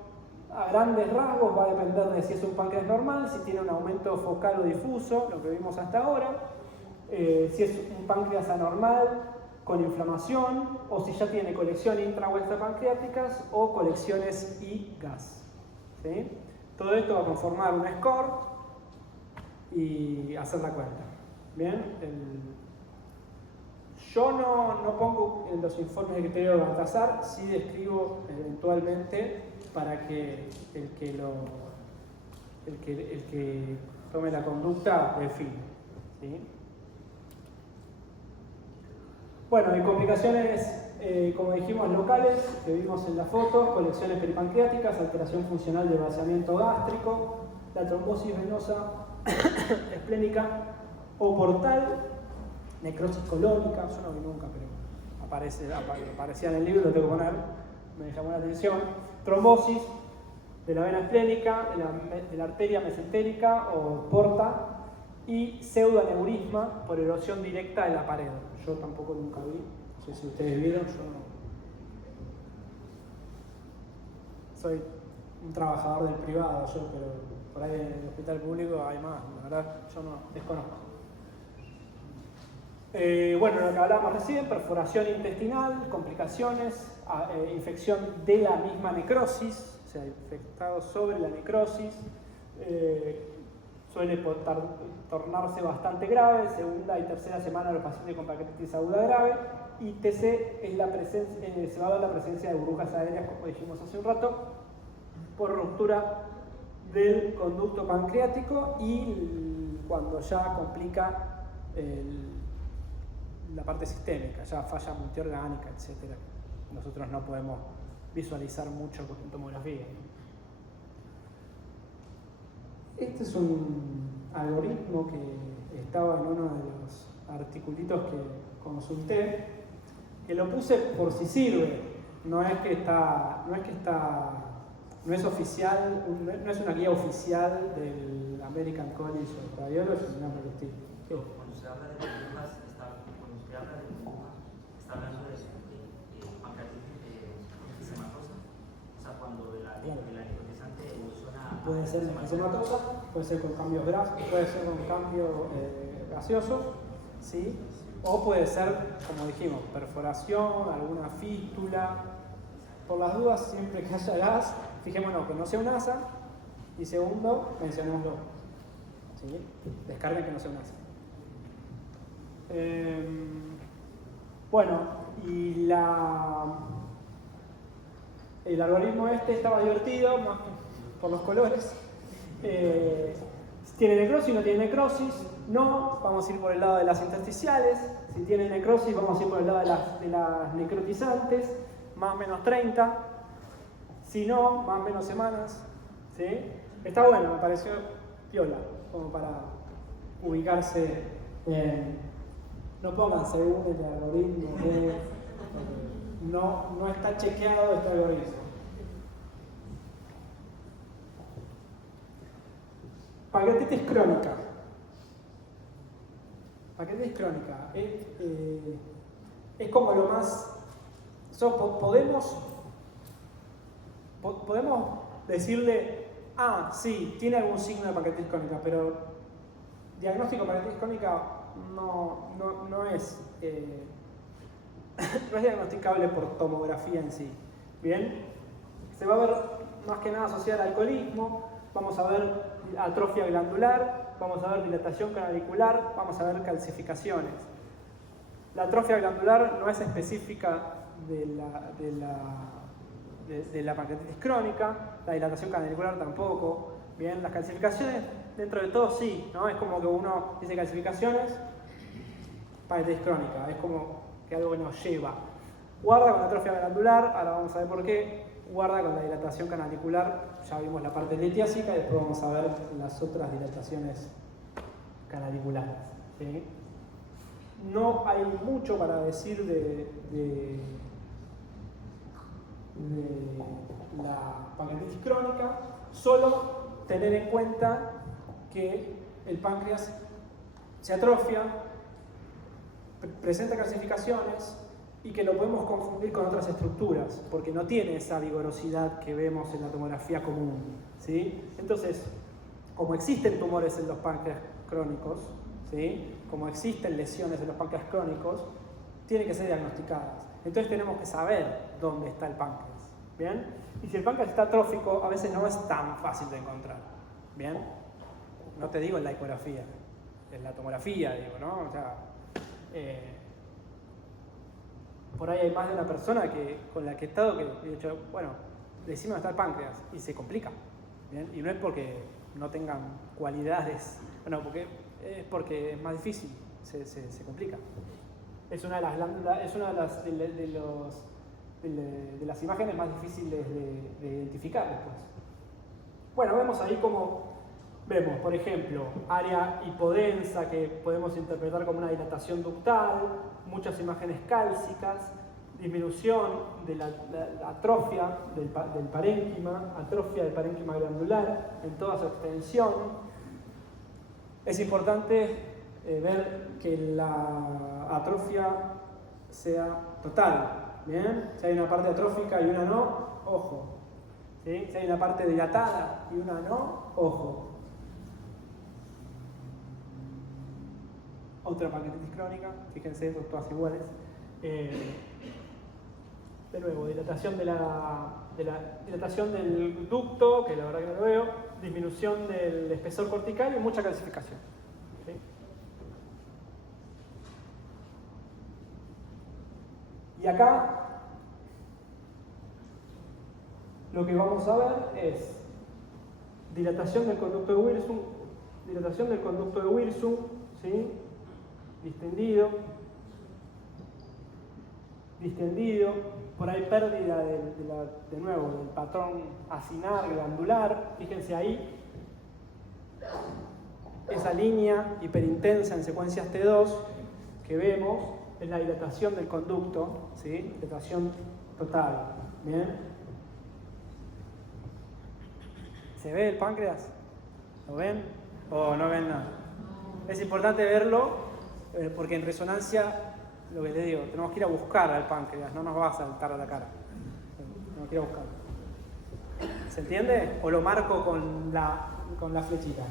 a grandes rasgos va a depender de si es un páncreas normal, si tiene un aumento focal o difuso, lo que vimos hasta ahora, si es un páncreas anormal con inflamación, o si ya tiene colección intra o extrapancreáticas o colecciones y gas. ¿Sí? Todo esto va a conformar un score y hacer la cuenta. Bien, Yo no pongo en los informes de criterio de Baltasar, sí describo eventualmente para que el que tome la conducta define. ¿Sí? Bueno, y complicaciones, como dijimos, locales, que vimos en la foto, colecciones peripancreáticas, alteración funcional del vaciamiento gástrico, la trombosis venosa esplénica o portal, necrosis colónica, yo no vi nunca, pero aparecía en el libro, lo tengo que poner, me llamó la atención, trombosis de la vena esplénica, de la arteria mesentérica o porta, y pseudoaneurisma por erosión directa de la pared. Yo tampoco nunca vi, no sé si ustedes vieron, yo no. Soy un trabajador del privado, pero por ahí en el hospital público hay más, la verdad yo no desconozco. Bueno, lo que hablábamos recién, perforación intestinal, complicaciones, infección de la misma necrosis, o sea, infectado sobre la necrosis, suele tornarse bastante grave, segunda y tercera semana de los pacientes con pancreatitis aguda grave, y TC es se va a dar la presencia de burbujas aéreas, como dijimos hace un rato, por ruptura del conducto pancreático y cuando ya complica la parte sistémica, ya falla multiorgánica, etc. Nosotros no podemos visualizar mucho con tomografía. Este es un algoritmo que estaba en uno de los articulitos que consulté, que lo puse por si sirve, no es oficial, no es una guía oficial del American College of Radiology, ni nada por el estilo. Cuando usted habla de burbujas, está hablando de pancreatitis sematosa, o sea, cuando de la necrotizante evoluciona. Puede ser sematosa, puede ser con cambios puede ser con cambios gaseosos, ¿sí? O puede ser, como dijimos, perforación, alguna fístula. Por las dudas, siempre que haya gas, fijémonos que no sea un ASA, y segundo, mencionémoslo. ¿Sí? Descarguen que no sea un ASA. Bueno, y el algoritmo estaba divertido, más que por los colores. ¿Tiene necrosis? ¿No tiene necrosis? No, vamos a ir por el lado de las intersticiales. Si tiene necrosis, vamos a ir por el lado de las necrotizantes, más o menos 30. Si no, más o menos semanas. ¿Sí? Está bueno, me pareció piola, como para ubicarse en... No pongan según el algoritmo, no está chequeado este algoritmo. Pancreatitis crónica. Pancreatitis crónica es como lo más... Podemos decirle, sí, tiene algún signo de pancreatitis crónica, pero diagnóstico de pancreatitis crónica no es diagnosticable por tomografía en sí. Bien, se va a ver más que nada asociada al alcoholismo, vamos a ver atrofia glandular, vamos a ver dilatación canalicular, vamos a ver calcificaciones. La atrofia glandular no es específica de la pancreatitis crónica, la dilatación canalicular tampoco. Bien, las calcificaciones dentro de todo sí, ¿no? Es como que uno dice calcificaciones, pancreatitis crónica, es como que algo nos lleva. Guarda con la atrofia glandular, ahora vamos a ver por qué. Guarda con la dilatación canalicular, ya vimos la parte litiásica y después vamos a ver las otras dilataciones canaliculares. ¿Sí? No hay mucho para decir de la pancreatitis crónica, solo tener en cuenta que el páncreas se atrofia, presenta calcificaciones y que lo podemos confundir con otras estructuras porque no tiene esa vigorosidad que vemos en la tomografía común. ¿Sí? Entonces, como existen tumores en los páncreas crónicos, ¿sí? Como existen lesiones en los páncreas crónicos, tienen que ser diagnosticadas. Entonces tenemos que saber dónde está el páncreas. ¿Bien? Y si el páncreas está atrófico, a veces no es tan fácil de encontrar. ¿Bien? No te digo en la ecografía, en la tomografía, digo, ¿no? O sea, por ahí hay más de una persona con la que he estado que he dicho, bueno, decime dónde está el páncreas, y se complica. ¿Bien? Y no es porque no tengan cualidades, bueno, es porque es más difícil, se complica. Es una de las glándulas, es una de las imágenes más difíciles de identificar después. Bueno, vemos ahí como vemos, por ejemplo, área hipodensa que podemos interpretar como una dilatación ductal, muchas imágenes cálcicas, disminución de la atrofia del parénquima, atrofia del parénquima glandular en toda su extensión. Es importante ver que la atrofia sea total. ¿Bien? Si hay una parte atrófica y una no, ojo. ¿Sí? Si hay una parte dilatada y una no, ojo. Otra pancreatitis crónica, fíjense, son todas iguales. De nuevo, dilatación dilatación del ducto, que la verdad que no lo veo, disminución del espesor cortical y mucha calcificación. ¿Sí? Y acá lo que vamos a ver es dilatación del conducto de Wirsum, ¿sí? Distendido, por ahí pérdida de nuevo del patrón acinar glandular. Fíjense ahí, esa línea hiperintensa en secuencias T2 que vemos es la dilatación del conducto, ¿sí? Dilatación total. ¿Bien? ¿Se ve el páncreas? ¿Lo ven? ¿O no ven nada? Es importante verlo porque en resonancia, lo que les digo, tenemos que ir a buscar al páncreas, no nos va a saltar a la cara. Tenemos que ir a buscarlo. ¿Se entiende? ¿O lo marco con la flechita?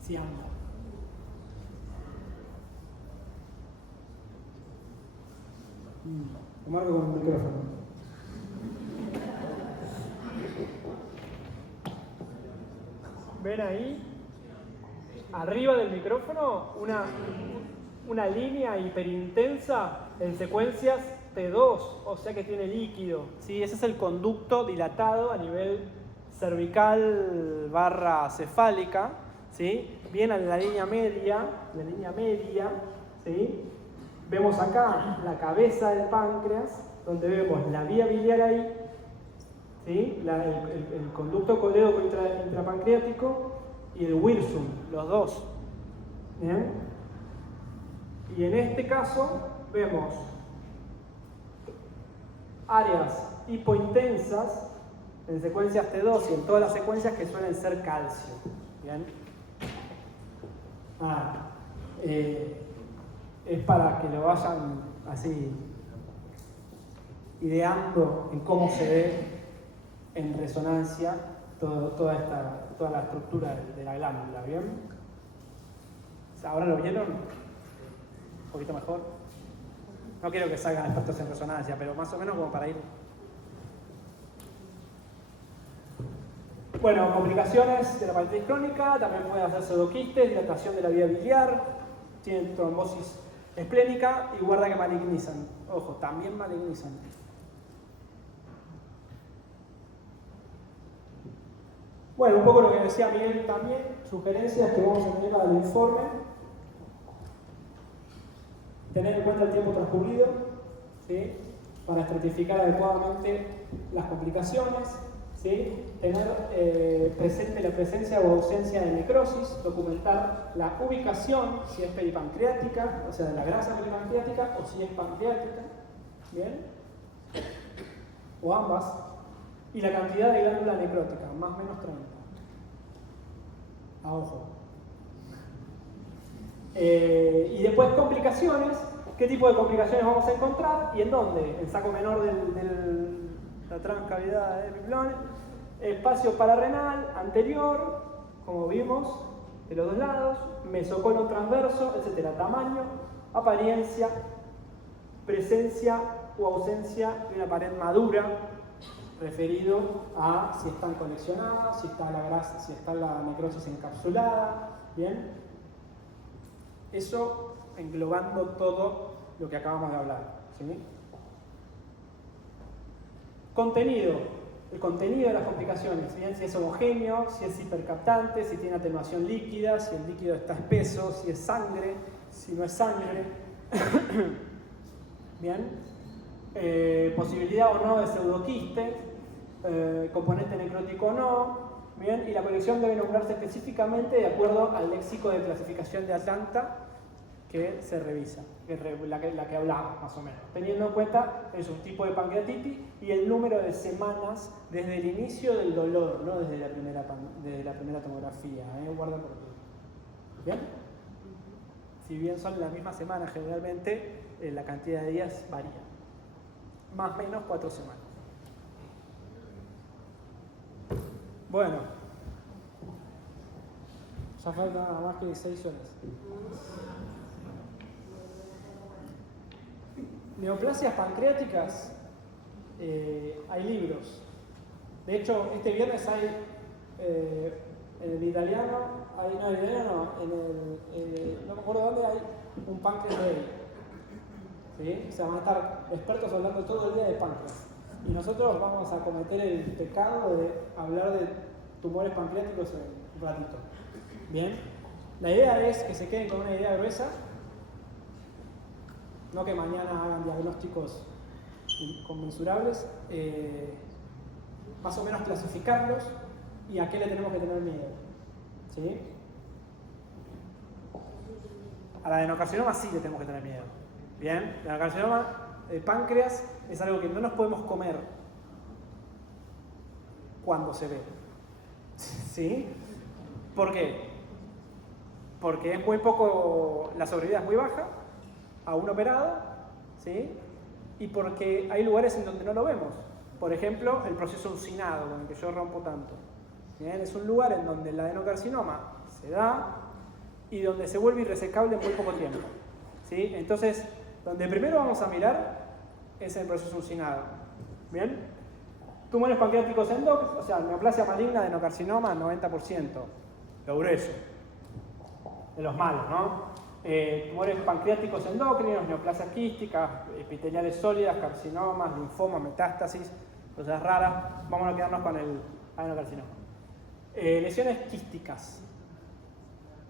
Sí, anda. Lo marco con el micrófono. ¿Ven ahí? Arriba del micrófono una línea hiperintensa en secuencias T2, o sea que tiene líquido. ¿Sí? Ese es el conducto dilatado a nivel cervical / cefálica. ¿Sí? Viene a la línea media, ¿sí? Vemos acá la cabeza del páncreas, donde vemos la vía biliar ahí, ¿sí? El conducto colédoco intrapancreático y el Wirsum, los dos. ¿Bien? Y en este caso vemos áreas hipointensas en secuencias T2 y en todas las secuencias que suelen ser calcio. ¿Bien? Es para que lo vayan así ideando en cómo se ve en resonancia toda la estructura de la glándula, ¿bien? ¿Ahora lo vieron? Un poquito mejor. No quiero que salgan expertos en resonancia, pero más o menos como para ir. Bueno, complicaciones de la pancreatitis crónica, también puede hacer pseudoquistes, dilatación de la vía biliar, tienen trombosis esplénica y guarda que malignizan. Ojo, también malignizan. Bueno, un poco lo que decía Miguel también, sugerencias que vamos a tener para el informe. Tener en cuenta el tiempo transcurrido, ¿sí? Para estratificar adecuadamente las complicaciones, ¿sí? Tener presente la presencia o ausencia de necrosis, documentar la ubicación, si es peripancreática, o sea, de la grasa peripancreática, o si es pancreática, ¿bien? O ambas. Y la cantidad de glándula necrótica, más o menos 30. A ojo. Y después complicaciones. ¿Qué tipo de complicaciones vamos a encontrar? ¿Y en dónde? El saco menor de la transcavidad del biplón. Espacio pararrenal anterior, como vimos, de los dos lados. Mesocolon transverso, etc. Tamaño, apariencia, presencia o ausencia de una pared madura, referido a si están conexionadas, si está la grasa, si está la necrosis encapsulada, ¿bien? Eso englobando todo lo que acabamos de hablar. ¿Sí? Contenido. El contenido de las complicaciones, ¿bien? Si es homogéneo, si es hipercaptante, si tiene atenuación líquida, si el líquido está espeso, si es sangre, si no es sangre. ¿Bien? Posibilidad o no de pseudoquiste, componente necrótico o no. ¿Bien? Y la colección debe nombrarse específicamente de acuerdo al léxico de clasificación de Atlanta que se revisa, la que hablamos más o menos, teniendo en cuenta el subtipo de pancreatitis y el número de semanas desde el inicio del dolor, no desde la primera tomografía. Guarda por aquí. ¿Bien? Si bien son la misma semana generalmente, la cantidad de días varía. Más o menos 4 semanas. Bueno, ya falta nada más que 6 horas. Neoplasias pancreáticas, hay libros. De hecho, este viernes hay, en el italiano, no me acuerdo dónde hay un páncreas day. ¿Sí? O sea, van a estar expertos hablando todo el día de páncreas. Y nosotros vamos a cometer el pecado de hablar de tumores pancreáticos en un ratito. Bien, la idea es que se queden con una idea gruesa. No que mañana hagan diagnósticos inconmensurables, más o menos clasificarlos y a qué le tenemos que tener miedo. ¿Sí? A la adenocarcinoma sí le tenemos que tener miedo. Bien, la adenocarcinoma de páncreas es algo que no nos podemos comer cuando se ve. ¿Sí? ¿Por qué? Porque es muy poco, la sobrevida es muy baja a un operado, ¿sí? Y porque hay lugares en donde no lo vemos. Por ejemplo, el proceso uncinado, con el que yo rompo tanto. ¿Bien? Es un lugar en donde el adenocarcinoma se da y donde se vuelve irresecable en muy poco tiempo. ¿Sí? Entonces, donde primero vamos a mirar es el proceso uncinado. ¿Bien? Tumores pancreáticos endócrinos, o sea, neoplasia maligna, adenocarcinoma, 90%. Lo grueso. De los malos, ¿no? Tumores pancreáticos endócrinos, neoplasias quísticas, epiteliales sólidas, carcinomas, linfomas, metástasis, cosas raras. Vamos a quedarnos con el adenocarcinoma. Lesiones quísticas.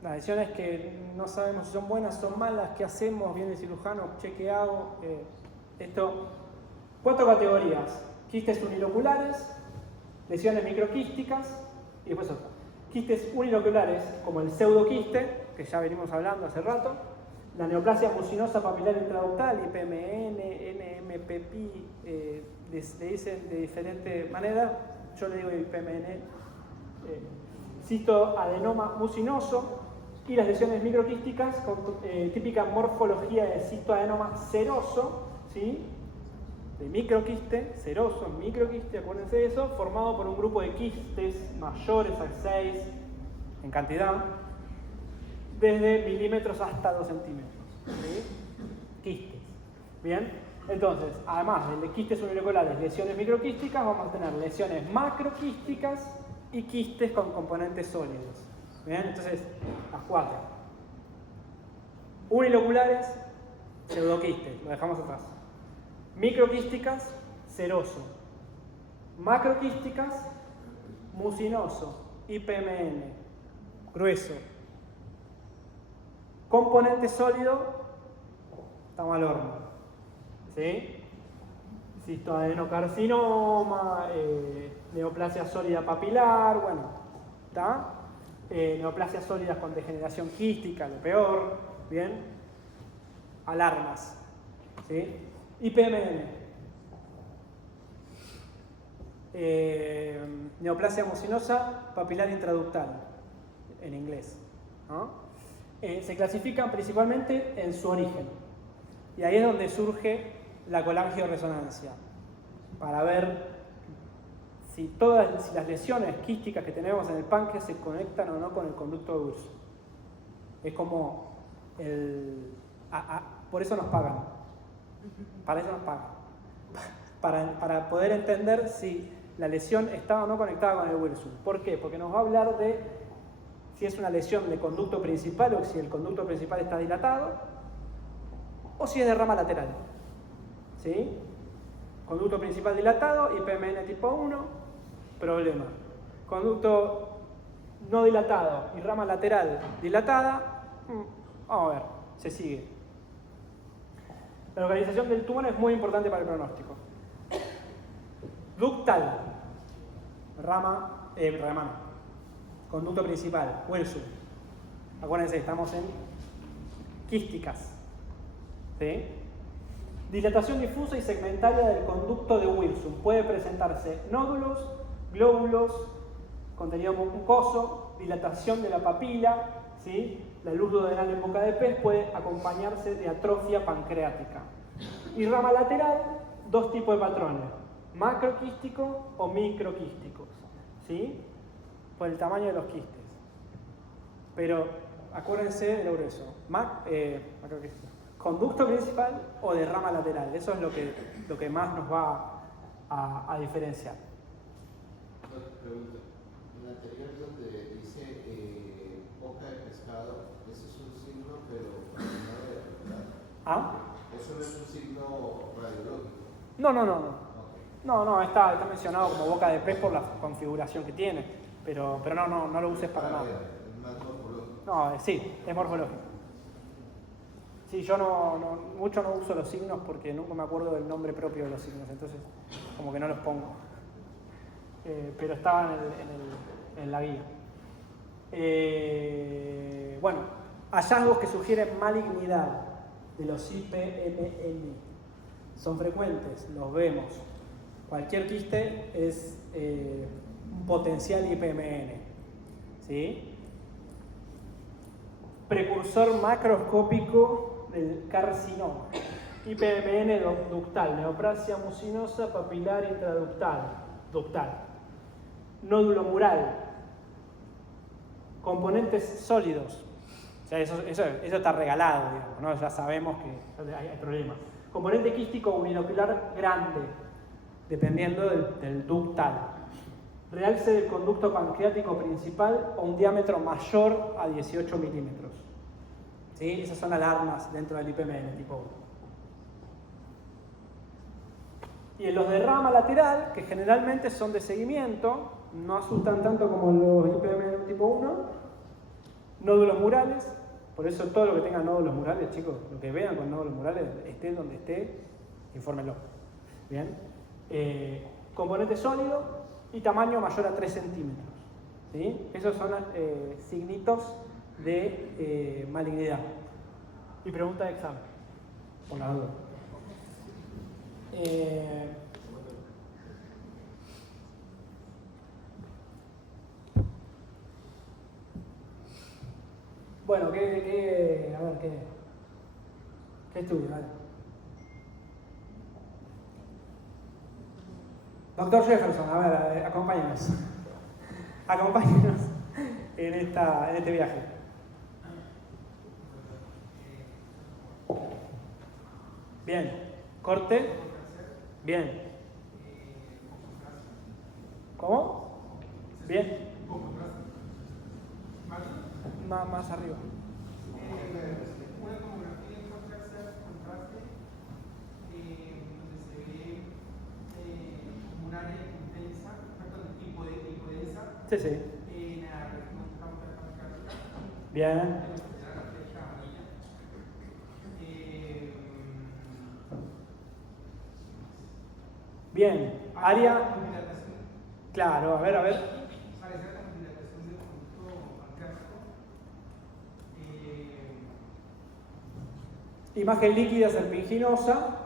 Las lesiones que no sabemos si son buenas, son malas, ¿qué hacemos? Viene el cirujano, che, ¿qué hago? Esto, 4 categorías. Quistes uniloculares, lesiones microquísticas y después otra. Quistes uniloculares, como el pseudoquiste, que ya venimos hablando hace rato, la neoplasia mucinosa papilar intraductal, IPMN, NMPPI, le dicen de diferente manera, yo le digo IPMN, cistoadenoma mucinoso, y las lesiones microquísticas con típica morfología de cistoadenoma seroso, ¿sí? De microquiste, seroso, microquiste, acuérdense de eso, formado por un grupo de quistes mayores a 6 en cantidad, desde milímetros hasta 2 centímetros. ¿Sí? Quistes. Bien, entonces, además de quistes uniloculares, lesiones microquísticas, vamos a tener lesiones macroquísticas y quistes con componentes sólidos. Bien, entonces, las 4. Uniloculares, pseudoquistes, lo dejamos atrás. Microquísticas, seroso. Macroquísticas, mucinoso, IPMN, grueso. Componente sólido, estamos al horno. ¿Sí? Cistoadenocarcinoma, neoplasia sólida papilar, bueno, ¿está? Neoplasias sólidas con degeneración quística, lo peor, ¿bien? Alarmas, ¿sí? IPMN, neoplasia mucinosa papilar intraductal, en inglés, ¿no? Se clasifican principalmente en su origen, y ahí es donde surge la colangioresonancia, para ver si las lesiones quísticas que tenemos en el páncreas se conectan o no con el conducto de Wilson. Es como por eso nos pagan. Para eso nos pagan. Para poder entender si la lesión está o no conectada con el Wilson. ¿Por qué? Porque nos va a hablar de si es una lesión de conducto principal o si el conducto principal está dilatado, o si es de rama lateral. ¿Sí? Conducto principal dilatado, IPMN tipo 1, problema. Conducto no dilatado y rama lateral dilatada, vamos a ver, se sigue. La localización del tumor es muy importante para el pronóstico. Ductal, conducto principal, Wilson. Acuérdense, estamos en quísticas. ¿Sí? Dilatación difusa y segmentaria del conducto de Wilson. Puede presentarse nódulos, glóbulos, contenido mucoso, dilatación de la papila, ¿sí? La luz duodenal en boca de pez puede acompañarse de atrofia pancreática. Y rama lateral, dos tipos de patrones, macroquístico o microquísticos, ¿sí? Por el tamaño de los quistes. Pero acuérdense de lo grueso, macroquístico. Conducto principal o de rama lateral, eso es lo que más nos va a diferenciar. Pregunta. En la anterior donde dice boca de pescado, ese es un signo, pero no de verdad. ¿Ah? Eso no es un signo radiológico. No, está mencionado como boca de pez por la configuración que tiene, pero no lo uses para nada. Es más morfológico. No, sí, es morfológico. Sí, yo mucho no uso los signos porque nunca me acuerdo del nombre propio de los signos, entonces como que no los pongo. Pero estaban en la guía. Bueno, hallazgos que sugieren malignidad de los IPMN son frecuentes, los vemos. Cualquier quiste es un potencial IPMN, ¿sí? Precursor macroscópico del carcinoma. IPMN ductal, neoplasia mucinosa papilar ductal. Nódulo mural. Componentes sólidos. O sea, eso está regalado, digamos, ¿no? Ya sabemos que hay problemas. Componente quístico unilocular grande, dependiendo del ductal. Realce del conducto pancreático principal o un diámetro mayor a 18 milímetros. ¿Sí? Esas son alarmas dentro del IPMN tipo 1. Y en los de rama lateral, que generalmente son de seguimiento, no asustan tanto como los IPMN tipo 1, nódulos murales, por eso todo lo que tenga nódulos murales, chicos, lo que vean con nódulos murales, esté donde esté, infórmenlo. Bien. Componente sólido y tamaño mayor a 3 centímetros. ¿Sí? Esos son signitos de malignidad. Y pregunta de examen, por la duda. Bueno, ¿qué estudio? Vale. Doctor Jefferson, a ver, acompáñenos. Acompáñenos en este viaje. Bien. Corte. Bien. ¿Cómo? Bien. Más arriba. Una tomografía en contraste donde se ve como un área intensa, hipodensa Sí. en la región pancreática. Bien. La flecha amarilla. Bien. Área. Claro, a ver. Parece la dilatación del conducto pancreático. Imagen líquida serpinginosa,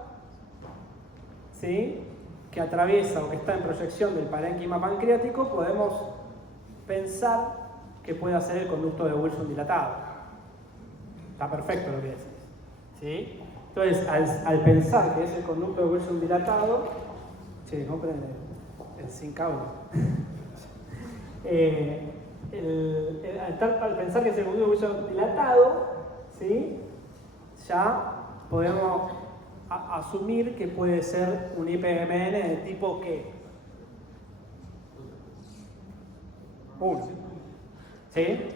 ¿sí? Que atraviesa o que está en proyección del parénquima pancreático, podemos pensar que puede ser el conducto de Wilson dilatado. Está perfecto lo que decís, ¿sí? Entonces, al pensar que es el conducto de Wilson dilatado, no prende el sin cable. Al pensar que es el conducto de Wilson dilatado, ¿sí? Ya podemos asumir que puede ser un IPMN de tipo ¿qué? 1. ¿Sí?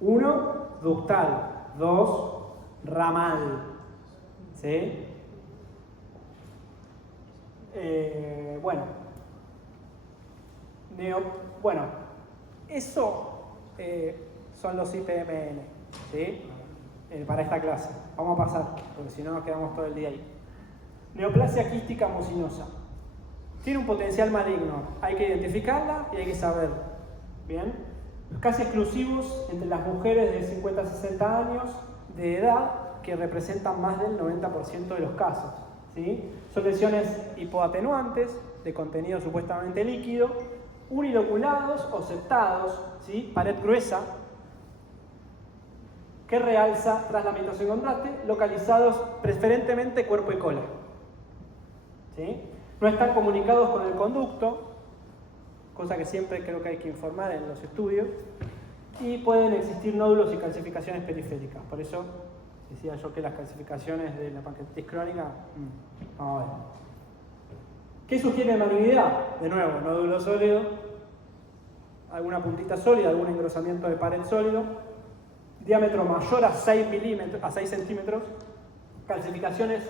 1, ductal. 2, ramal. ¿Sí? Bueno, eso son los IPMN, ¿sí? Para esta clase. Vamos a pasar, porque si no nos quedamos todo el día ahí. Neoplasia quística mucinosa. Tiene un potencial maligno. Hay que identificarla y hay que saber. ¿Bien? Casi exclusivos entre las mujeres de 50 a 60 años de edad, que representan más del 90% de los casos. ¿Sí? Son lesiones hipoatenuantes, de contenido supuestamente líquido, uniloculados o septados, ¿sí? Pared gruesa, que realza tras la ambientación de contraste, localizados preferentemente cuerpo y cola. ¿Sí? No están comunicados con el conducto, cosa que siempre creo que hay que informar en los estudios, y pueden existir nódulos y calcificaciones periféricas. Por eso decía yo que las calcificaciones de la pancreatitis crónica, vamos a ver. ¿Qué sugiere malignidad? De nuevo, nódulo sólido, alguna puntita sólida, algún engrosamiento de pared sólido, diámetro mayor a 6 centímetros, calcificaciones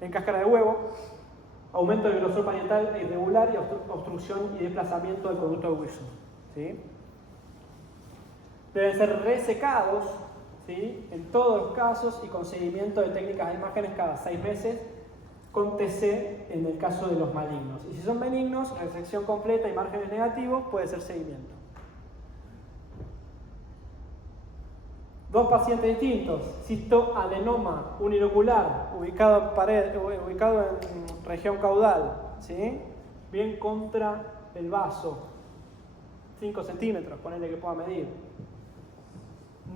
en cáscara de huevo, aumento del grosor parietal irregular y obstrucción y desplazamiento del conducto de Wilson. ¿Sí? Deben ser resecados, ¿sí? En todos los casos y con seguimiento de técnicas de imágenes cada 6 meses, con TC en el caso de los malignos. Y si son benignos, resección completa y márgenes negativos, puede ser seguimiento. Dos pacientes distintos, cistoadenoma unilocular, ubicado en región caudal, ¿sí? Bien contra el vaso, 5 centímetros, ponele que pueda medir.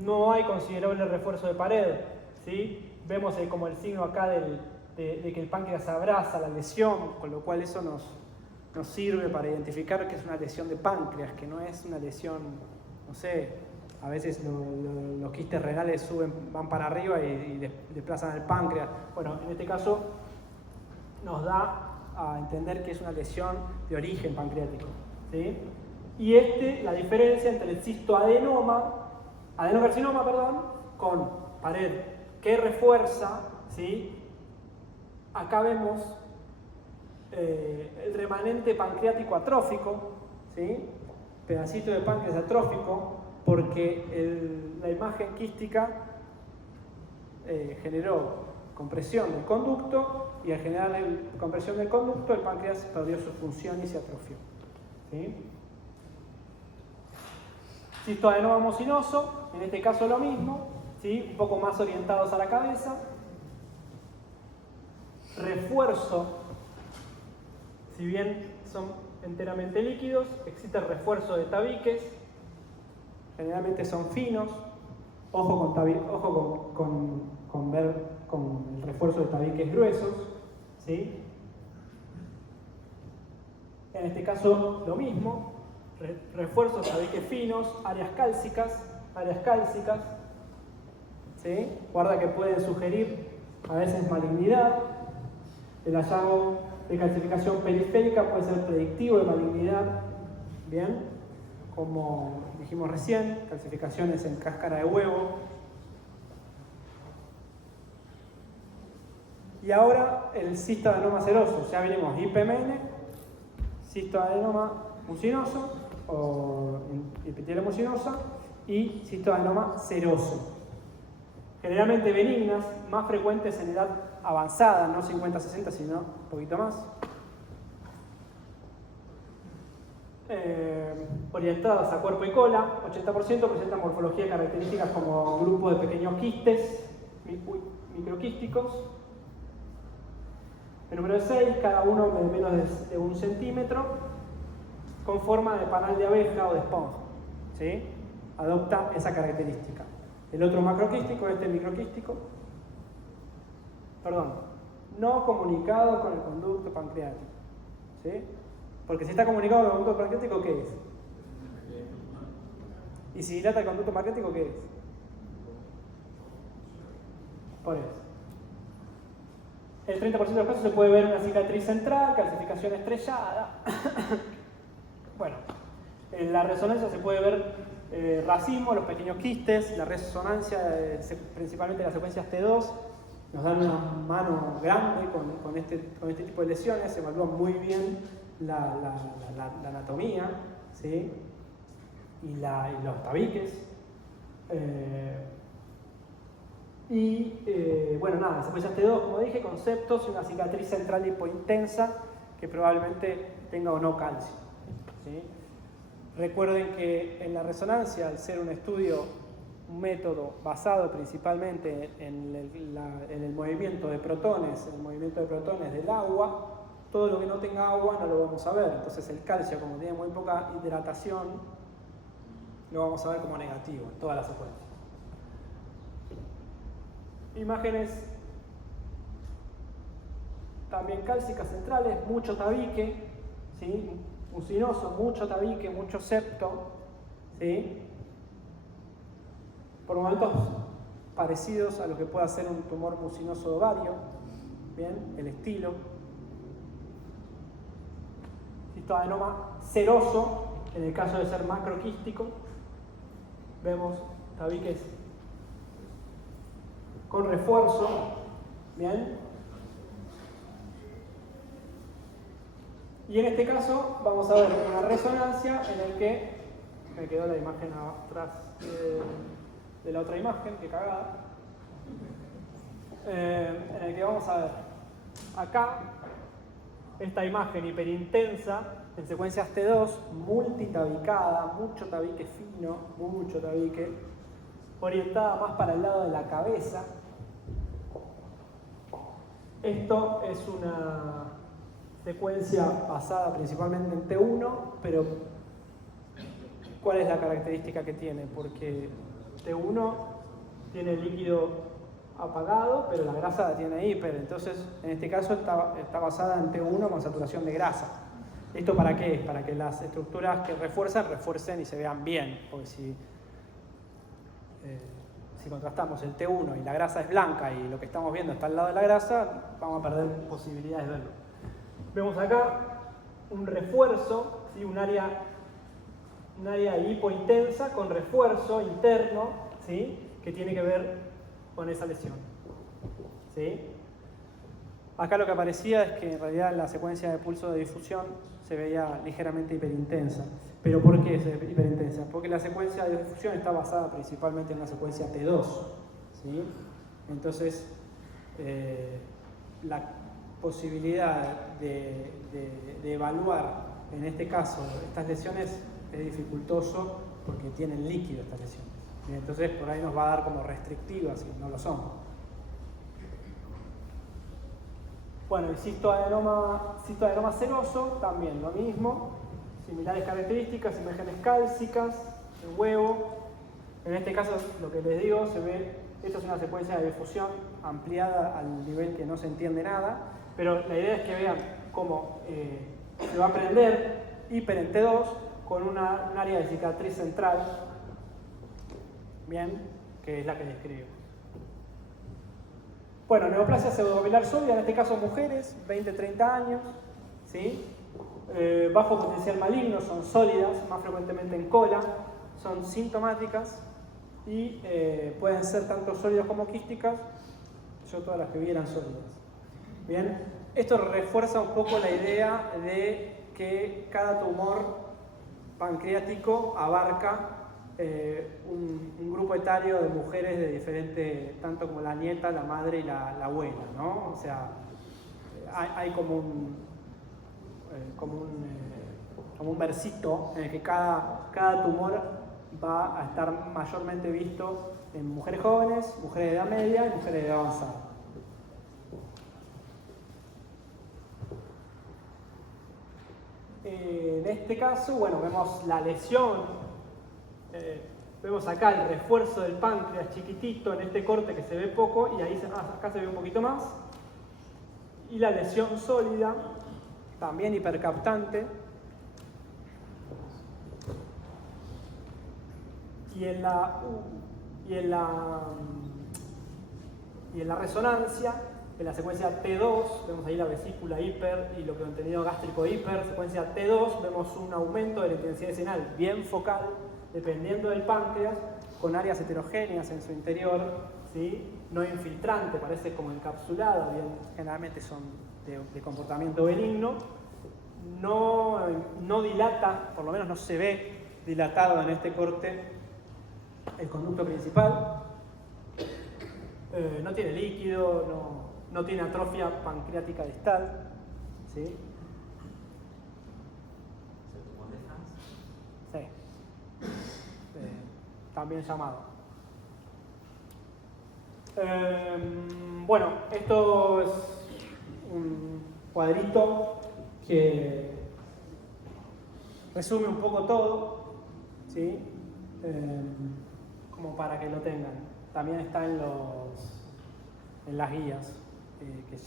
No hay considerable refuerzo de pared, ¿sí? Vemos como el signo acá de que el páncreas abraza la lesión, con lo cual eso nos sirve para identificar que es una lesión de páncreas, que no es una lesión, no sé. A veces los quistes renales van para arriba y desplazan el páncreas. Bueno, en este caso nos da a entender que es una lesión de origen pancreático. ¿Sí? Y la diferencia entre el adenocarcinoma, con pared que refuerza, ¿sí? Acá vemos el remanente pancreático atrófico, ¿sí? Pedacito de páncreas atrófico, porque la imagen quística generó compresión del conducto y al generar compresión del conducto el páncreas perdió su función y se atrofió. ¿Sí? Cistoadenoma mucinoso, en este caso lo mismo, ¿sí? Un poco más orientados a la cabeza. Refuerzo, si bien son enteramente líquidos, existe refuerzo de tabiques. Generalmente son finos, ojo con el refuerzo de tabiques gruesos, ¿sí? En este caso lo mismo, refuerzos de tabiques finos, áreas cálcicas, ¿sí? Guarda que pueden sugerir a veces malignidad. El hallazgo de calcificación periférica puede ser predictivo de malignidad, ¿bien? Como dijimos recién, calcificaciones en cáscara de huevo. Y ahora el cistoadenoma seroso. Ya veremos IPMN, cistoadenoma mucinoso o epitelio mucinosa y cistoadenoma seroso. Generalmente benignas, más frecuentes en edad avanzada, no 50-60, sino un poquito más. Orientadas a cuerpo y cola, 80% presentan morfología características como grupo de pequeños quistes microquísticos. El número 6, cada uno de menos de 1 centímetro, con forma de panal de abeja o de esponja. ¿Sí? Adopta esa característica. El otro macroquístico, microquístico, no comunicado con el conducto pancreático. ¿Sí? Porque si está comunicado con el conducto pancreático, ¿qué es? Y si dilata el conducto pancreático, ¿qué es? Por eso. El 30% de los casos se puede ver una cicatriz central, calcificación estrellada. Bueno, en la resonancia se puede ver racismo, los pequeños quistes, la resonancia, principalmente las secuencias T2, nos dan una mano grande con este tipo de lesiones, evalúan muy bien la anatomía, ¿sí? y los tabiques. Bueno, nada, secuencias T2, como dije, conceptos y una cicatriz central hipointensa que probablemente tenga o no calcio, ¿sí? Recuerden que en la resonancia, al ser un estudio, un método basado principalmente en el movimiento de protones, del agua, todo lo que no tenga agua no lo vamos a ver. Entonces el calcio, como tiene muy poca hidratación, lo vamos a ver como negativo en toda la secuencia. Imágenes también cálcicas centrales, mucho tabique, ¿sí? Mucinoso, mucho tabique, mucho septo, ¿sí? Por momentos parecidos a lo que puede ser un tumor mucinoso de ovario, ¿bien? El estilo. Cistoadenoma seroso, en el caso de ser macroquístico, vemos tabiques con refuerzo, ¿bien? Y en este caso vamos a ver una resonancia en el que, me quedó la imagen atrás de la otra imagen, que cagada, en el que vamos a ver acá esta imagen hiperintensa en secuencias T2, multitabicada, mucho tabique fino, mucho tabique, orientada más para el lado de la cabeza. Esto es una secuencia basada principalmente en T1, pero ¿cuál es la característica que tiene? Porque T1 tiene el líquido apagado, pero la grasa la tiene hiper. Entonces, en este caso está basada en T1 con saturación de grasa. ¿Esto para qué es? Para que las estructuras que refuercen y se vean bien. Porque si contrastamos el T1 y la grasa es blanca y lo que estamos viendo está al lado de la grasa, vamos a perder posibilidades de verlo. Vemos acá un refuerzo, ¿sí? un área hipointensa con refuerzo interno, ¿sí? que tiene que ver con esa lesión. ¿Sí? Acá lo que aparecía es que en realidad la secuencia de pulso de difusión se veía ligeramente hiperintensa. ¿Pero por qué es hiperintensa? Porque la secuencia de difusión está basada principalmente en una secuencia T2. ¿Sí? Entonces, la posibilidad de evaluar, en este caso, estas lesiones es dificultoso porque tienen líquido estas lesiones. Y entonces, por ahí nos va a dar como restrictivas y no lo son. Bueno, el cistoadenoma seroso, también lo mismo. Similares características, imágenes cálcicas, el huevo. En este caso, lo que les digo, se ve, esto es una secuencia de difusión ampliada al nivel que no se entiende nada, pero la idea es que vean cómo se va a prender hiper en T2 con un área de cicatriz central, bien, que es la que describo. Bueno, neoplasia pseudovelar sólida, en este caso mujeres, 20-30 años, ¿sí? Bajo potencial maligno, son sólidas, más frecuentemente en cola, son sintomáticas y pueden ser tanto sólidas como quísticas. Yo todas las que vi eran sólidas. Bien, esto refuerza un poco la idea de que cada tumor pancreático abarca un grupo etario de mujeres de diferente, tanto como la nieta, la madre y la abuela, ¿no? O sea, hay como un versito en el que cada tumor va a estar mayormente visto en mujeres jóvenes, mujeres de edad media y mujeres de edad avanzada. En este caso, bueno, vemos la lesión. Vemos acá el refuerzo del páncreas chiquitito en este corte que se ve poco y ahí acá se ve un poquito más. Y la lesión sólida, también hipercaptante. Y en la resonancia, en la secuencia T2, vemos ahí la vesícula hiper y lo que han tenido gástrico hiper. Secuencia T2, vemos un aumento de la intensidad escenal bien focal, dependiendo del páncreas, con áreas heterogéneas en su interior, ¿sí? No infiltrante, parece como encapsulado, bien, generalmente son de comportamiento benigno, no dilata, por lo menos no se ve dilatado en este corte el conducto principal, no tiene líquido, no tiene atrofia pancreática distal, ¿sí? ¿Se tomó de Franz? Sí. También llamado. Bueno, esto es un cuadrito que resume un poco todo, ¿sí? Como para que lo tengan. También está en las guías. Que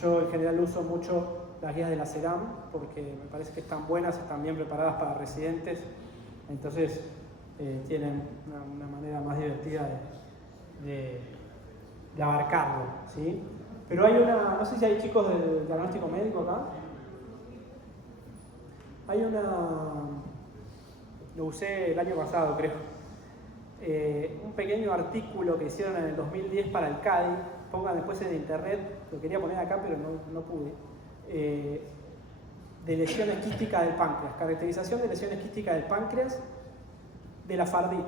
yo en general uso mucho las guías de la CERAM porque me parece que están buenas, están bien preparadas para residentes, entonces tienen una manera más divertida de abarcarlo, ¿sí? Pero hay no sé si hay chicos del diagnóstico médico acá. Lo usé el año pasado, creo. Un pequeño artículo que hicieron en el 2010 para el CADI, pongan después en internet, lo quería poner acá pero no pude, de lesiones quísticas del páncreas, caracterización de lesiones quísticas del páncreas de la FARDIT,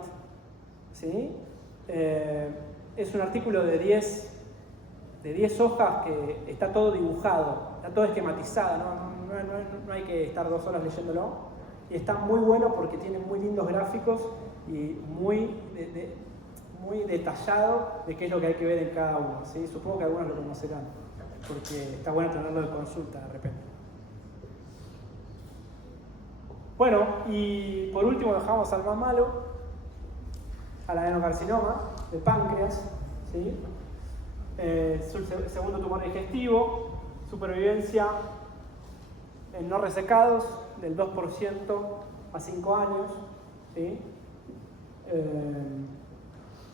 ¿sí? Es un artículo de 10 hojas que está todo dibujado, está todo esquematizado, no hay que estar 2 horas leyéndolo. Y está muy bueno porque tiene muy lindos gráficos y muy detallado de qué es lo que hay que ver en cada uno, ¿sí? Supongo que algunos lo conocerán, porque está bueno tenerlo de consulta de repente. Bueno, y por último dejamos al más malo, al adenocarcinoma de páncreas, ¿sí? Segundo tumor digestivo, supervivencia en no resecados del 2% a 5 años, ¿sí?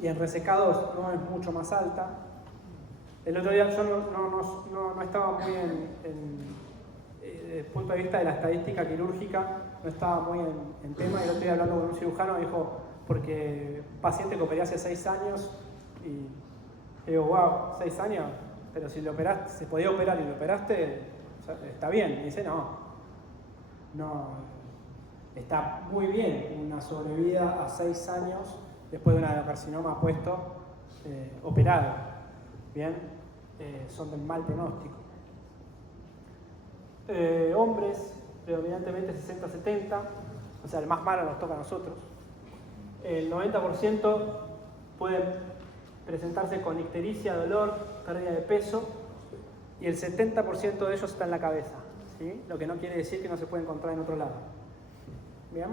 Y en resecados no es mucho más alta. El otro día yo no estaba muy desde el punto de vista de la estadística quirúrgica, no estaba muy en tema, y el otro día hablando con un cirujano me dijo, porque paciente que operé hace 6 años, y digo, wow, 6 años, pero si lo operaste, se podía operar y lo operaste, o sea, está bien. Y dice, no, está muy bien una sobrevida a 6 años después de un adenocarcinoma puesto, operado, bien, son del mal pronóstico. Hombres, predominantemente 60-70, o sea, el más malo nos toca a nosotros. El 90% pueden presentarse con ictericia, dolor, pérdida de peso, y el 70% de ellos está en la cabeza, ¿sí? Lo que no quiere decir que no se puede encontrar en otro lado. ¿Bien?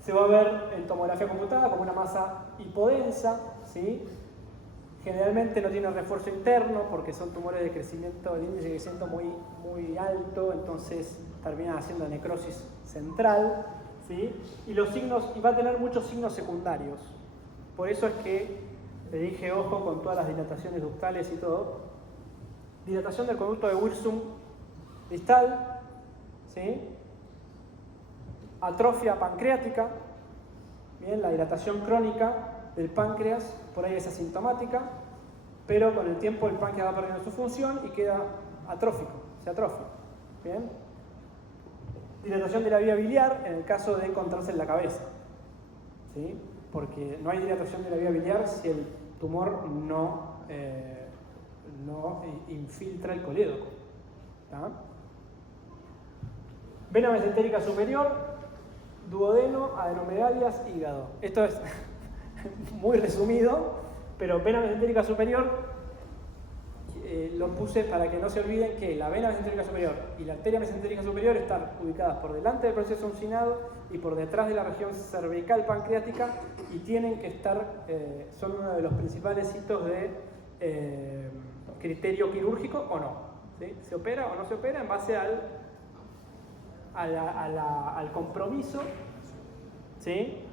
Se va a ver en tomografía computada como una masa hipodensa, ¿sí? Generalmente no tiene refuerzo interno porque son tumores de crecimiento, el índice de crecimiento muy alto, entonces terminan haciendo necrosis central, ¿sí? Y va a tener muchos signos secundarios. Por eso es que le dije ojo con todas las dilataciones ductales y todo. Dilatación del conducto de Wilson distal, ¿sí? Atrofia pancreática, bien, la dilatación crónica del páncreas por ahí es asintomática, pero con el tiempo el páncreas va perdiendo su función y queda atrófico, se atrofia, bien. Dilatación de la vía biliar en el caso de encontrarse en la cabeza, ¿sí? Porque no hay dilatación de la vía biliar si el tumor no infiltra el colédoco, ¿tá? Vena mesentérica superior, duodeno, adenomegalias, hígado. Esto es muy resumido, pero vena mesentérica superior lo puse para que no se olviden que la vena mesentérica superior y la arteria mesentérica superior están ubicadas por delante del proceso uncinado y por detrás de la región cervical pancreática, y tienen que estar, son uno de los principales hitos de criterio quirúrgico o no, ¿sí? ¿Se opera o no se opera? En base al compromiso, ¿sí?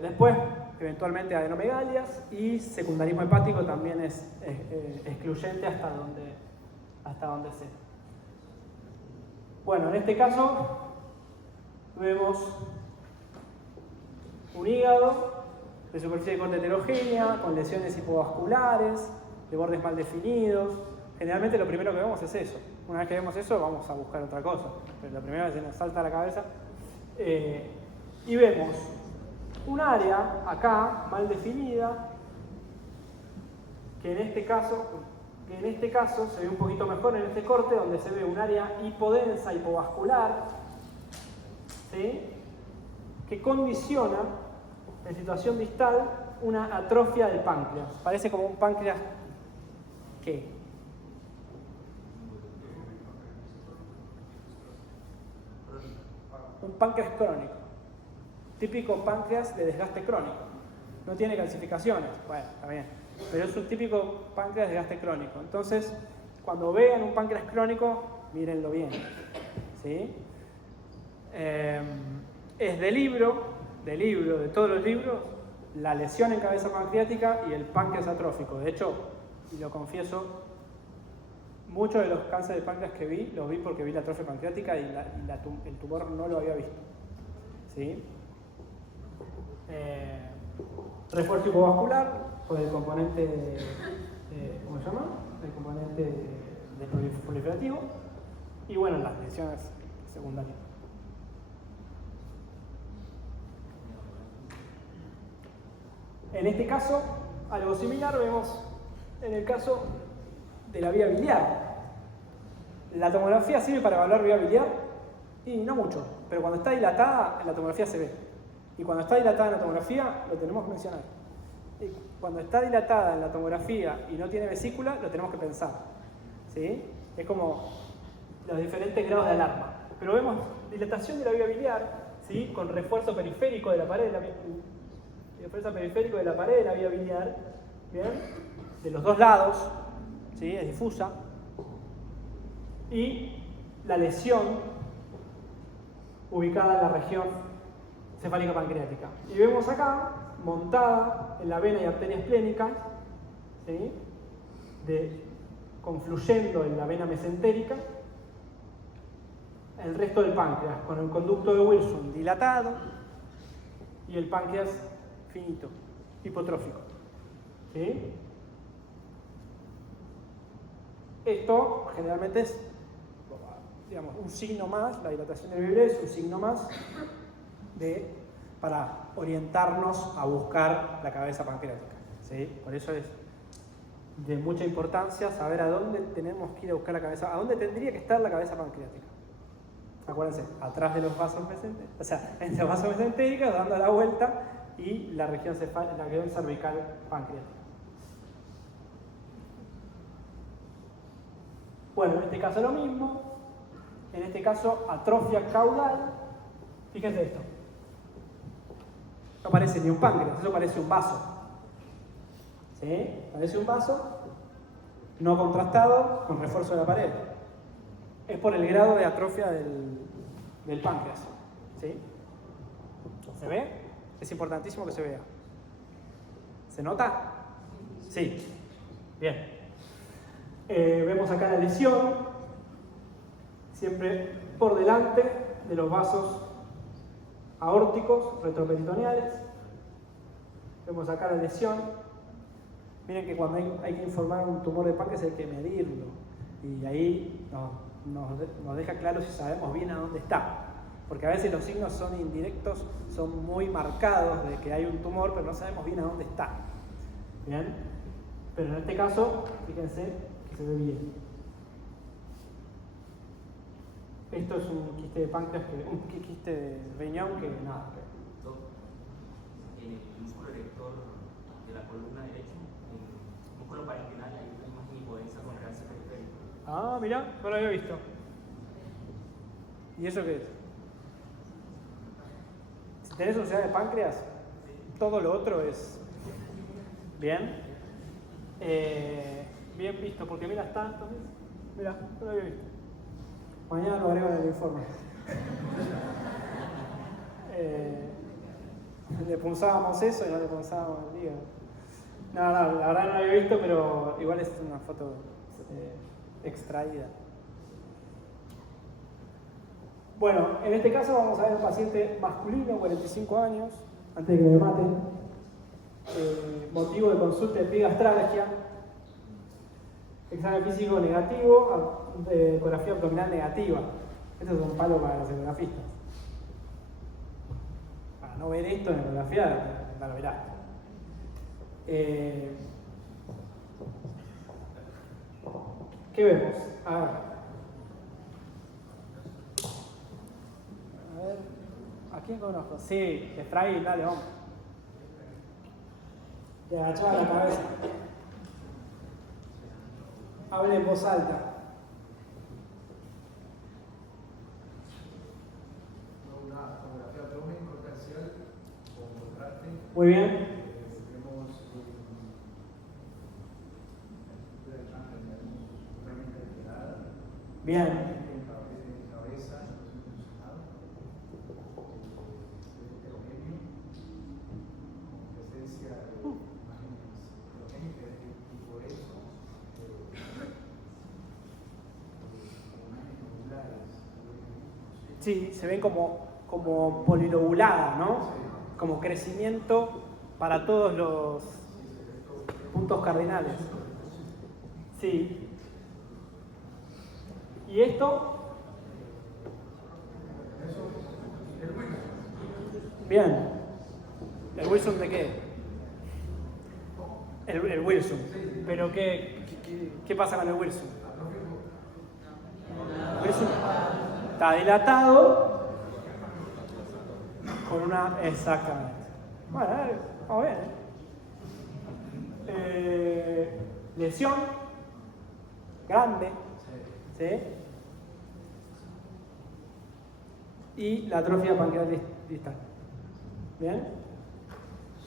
Después, eventualmente adenomegalias, y secundarismo hepático también es excluyente hasta donde sea. Bueno, en este caso vemos un hígado de superficie de corte heterogénea, con lesiones hipovasculares, de bordes mal definidos. Generalmente lo primero que vemos es eso. Una vez que vemos eso, vamos a buscar otra cosa. Pero lo primero que se nos salta a la cabeza. Y vemos un área acá, mal definida, que en este caso se ve un poquito mejor en este corte, donde se ve un área hipodensa, hipovascular, ¿sí? Que condiciona en situación distal una atrofia del páncreas. Parece como un páncreas, ¿qué? Un páncreas crónico. Típico páncreas de desgaste crónico. No tiene calcificaciones. Bueno, está bien. Pero es un típico páncreas de desgaste crónico. Entonces, cuando vean un páncreas crónico, mírenlo bien. ¿Sí? Es de todos los libros, la lesión en cabeza pancreática y el páncreas atrófico. De hecho, y lo confieso, muchos de los cánceres de páncreas que vi, los vi porque vi la atrofia pancreática y el tumor no lo había visto. ¿Sí? Refuerzo hipovascular por el componente, ¿cómo se llama? El componente de proliferativo. Y bueno, las lesiones secundarias. En este caso, algo similar vemos en el caso de la vía biliar. ¿La tomografía sirve para evaluar vía biliar? Y no mucho, pero cuando está dilatada, en la tomografía se ve. Y cuando está dilatada en la tomografía, lo tenemos que mencionar. Y cuando está dilatada en la tomografía y no tiene vesícula, lo tenemos que pensar. ¿Sí? Es como los diferentes grados de alarma. Pero vemos dilatación de la vía biliar, ¿sí? Con refuerzo periférico de la pared de la vía biliar, ¿bien? De los dos lados, ¿sí? Es difusa. Y la lesión ubicada en la región cefálica pancreática. Y vemos acá, montada en la vena y arterias esplénicas, ¿sí? Confluyendo en la vena mesentérica, el resto del páncreas, con el conducto de Wilson dilatado y el páncreas finito, hipotrófico. ¿Sí? Esto generalmente es, digamos, un signo más, la dilatación del vibreo es un signo más para orientarnos a buscar la cabeza pancreática. ¿Sí? Por eso es de mucha importancia saber a dónde tenemos que ir a buscar la cabeza, a dónde tendría que estar la cabeza pancreática. Acuérdense, atrás de los vasos mesentéricos, o sea, entre los vasos mesentéricos, dando la vuelta, y la región cervical pancreática. Bueno, en este caso lo mismo. En este caso, atrofia caudal. Fíjense esto. No parece ni un páncreas, eso parece un vaso. ¿Sí? Parece un vaso no contrastado con refuerzo de la pared. Es por el grado de atrofia del páncreas. ¿Sí? ¿Se ve? Es importantísimo que se vea. ¿Se nota? Sí. Bien. Vemos acá la lesión, siempre por delante de los vasos aórticos retroperitoneales. Vemos acá la lesión. Miren que cuando hay que informar un tumor de páncreas hay que medirlo. Y ahí nos deja claro si sabemos bien a dónde está. Porque a veces los signos son indirectos, son muy marcados de que hay un tumor, pero no sabemos bien a dónde está. ¿Bien? Pero en este caso, fíjense que se ve bien. Esto es un quiste de páncreas, un quiste de riñón que nada. En el músculo erector de la columna derecha, en el músculo parenquinal, hay una imagen hipodensa con cáncer periférico. Ah, mirá, no lo había visto. ¿Y eso qué es? Si tenés unidad de páncreas, todo lo otro es bien. Bien visto, porque mira, está entonces. Mira, no lo había visto. Mañana lo agrego en el informe. Le punzábamos eso y no le punzábamos el hígado. No, la verdad no lo había visto, pero igual es una foto extraída. Bueno, en este caso vamos a ver un paciente masculino, 45 años, antes de que me maten. Motivo de consulta de epigastralgia. Examen físico negativo, ecografía abdominal negativa. Esto es un palo para los ecografistas. Para no ver esto en ecografía, no lo verás. ¿Qué vemos? A ver, ¿a quién conozco? Sí, Efraín, dale, vamos. Te agachaba la cabeza. Hable en voz alta. Una tomografía abdomen corporal con contraste. Muy bien. Vemos una mente alterada. Bien. Cabeza, no heterogenio, presencia de imágenes heterogénicas y por eso imágenes angulares. Sí, se ven como polilobuladas, ¿no? Como crecimiento para todos los puntos cardinales. Sí. ¿Y esto? Bien. ¿El Wilson de qué? El Wilson. ¿Pero qué pasa con el Wilson? El Wilson está dilatado con una... Exactamente. Bueno, vamos bien. Lesión grande. ¿Sí? Y la atrofia pancreatal distal. ¿Bien?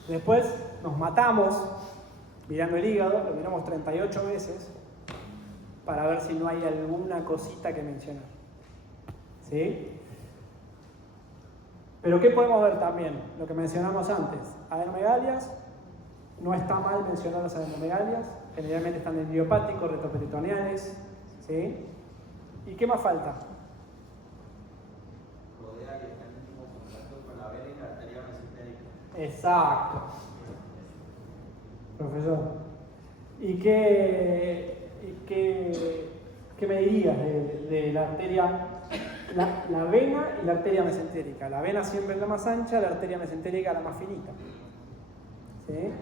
Después nos matamos mirando el hígado, lo miramos 38 veces para ver si no hay alguna cosita que mencionar. ¿Sí? Pero ¿qué podemos ver también? Lo que mencionamos antes. Adenomegalias, no está mal mencionar las adenomegalias, generalmente están en idiopáticos, retroperitoneales. ¿Sí? ¿Y qué más falta? Rodea y está en íntimo contacto con la vena y la arteria mesentérica. Exacto. Profesor. ¿Y qué me dirías de la arteria, la vena y la arteria mesentérica? La vena siempre es la más ancha, la arteria mesentérica la más finita. ¿Sí?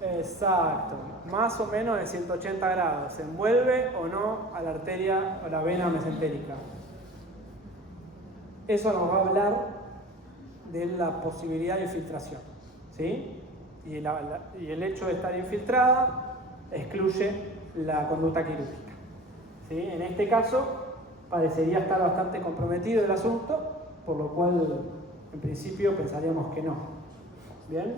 Exacto, más o menos de 180 grados. ¿Se envuelve o no a la arteria o la vena mesentérica? Eso nos va a hablar de la posibilidad de infiltración. ¿Sí? Y el hecho de estar infiltrada excluye la conducta quirúrgica. ¿Sí? En este caso, parecería estar bastante comprometido el asunto, por lo cual, en principio, pensaríamos que no. ¿Bien?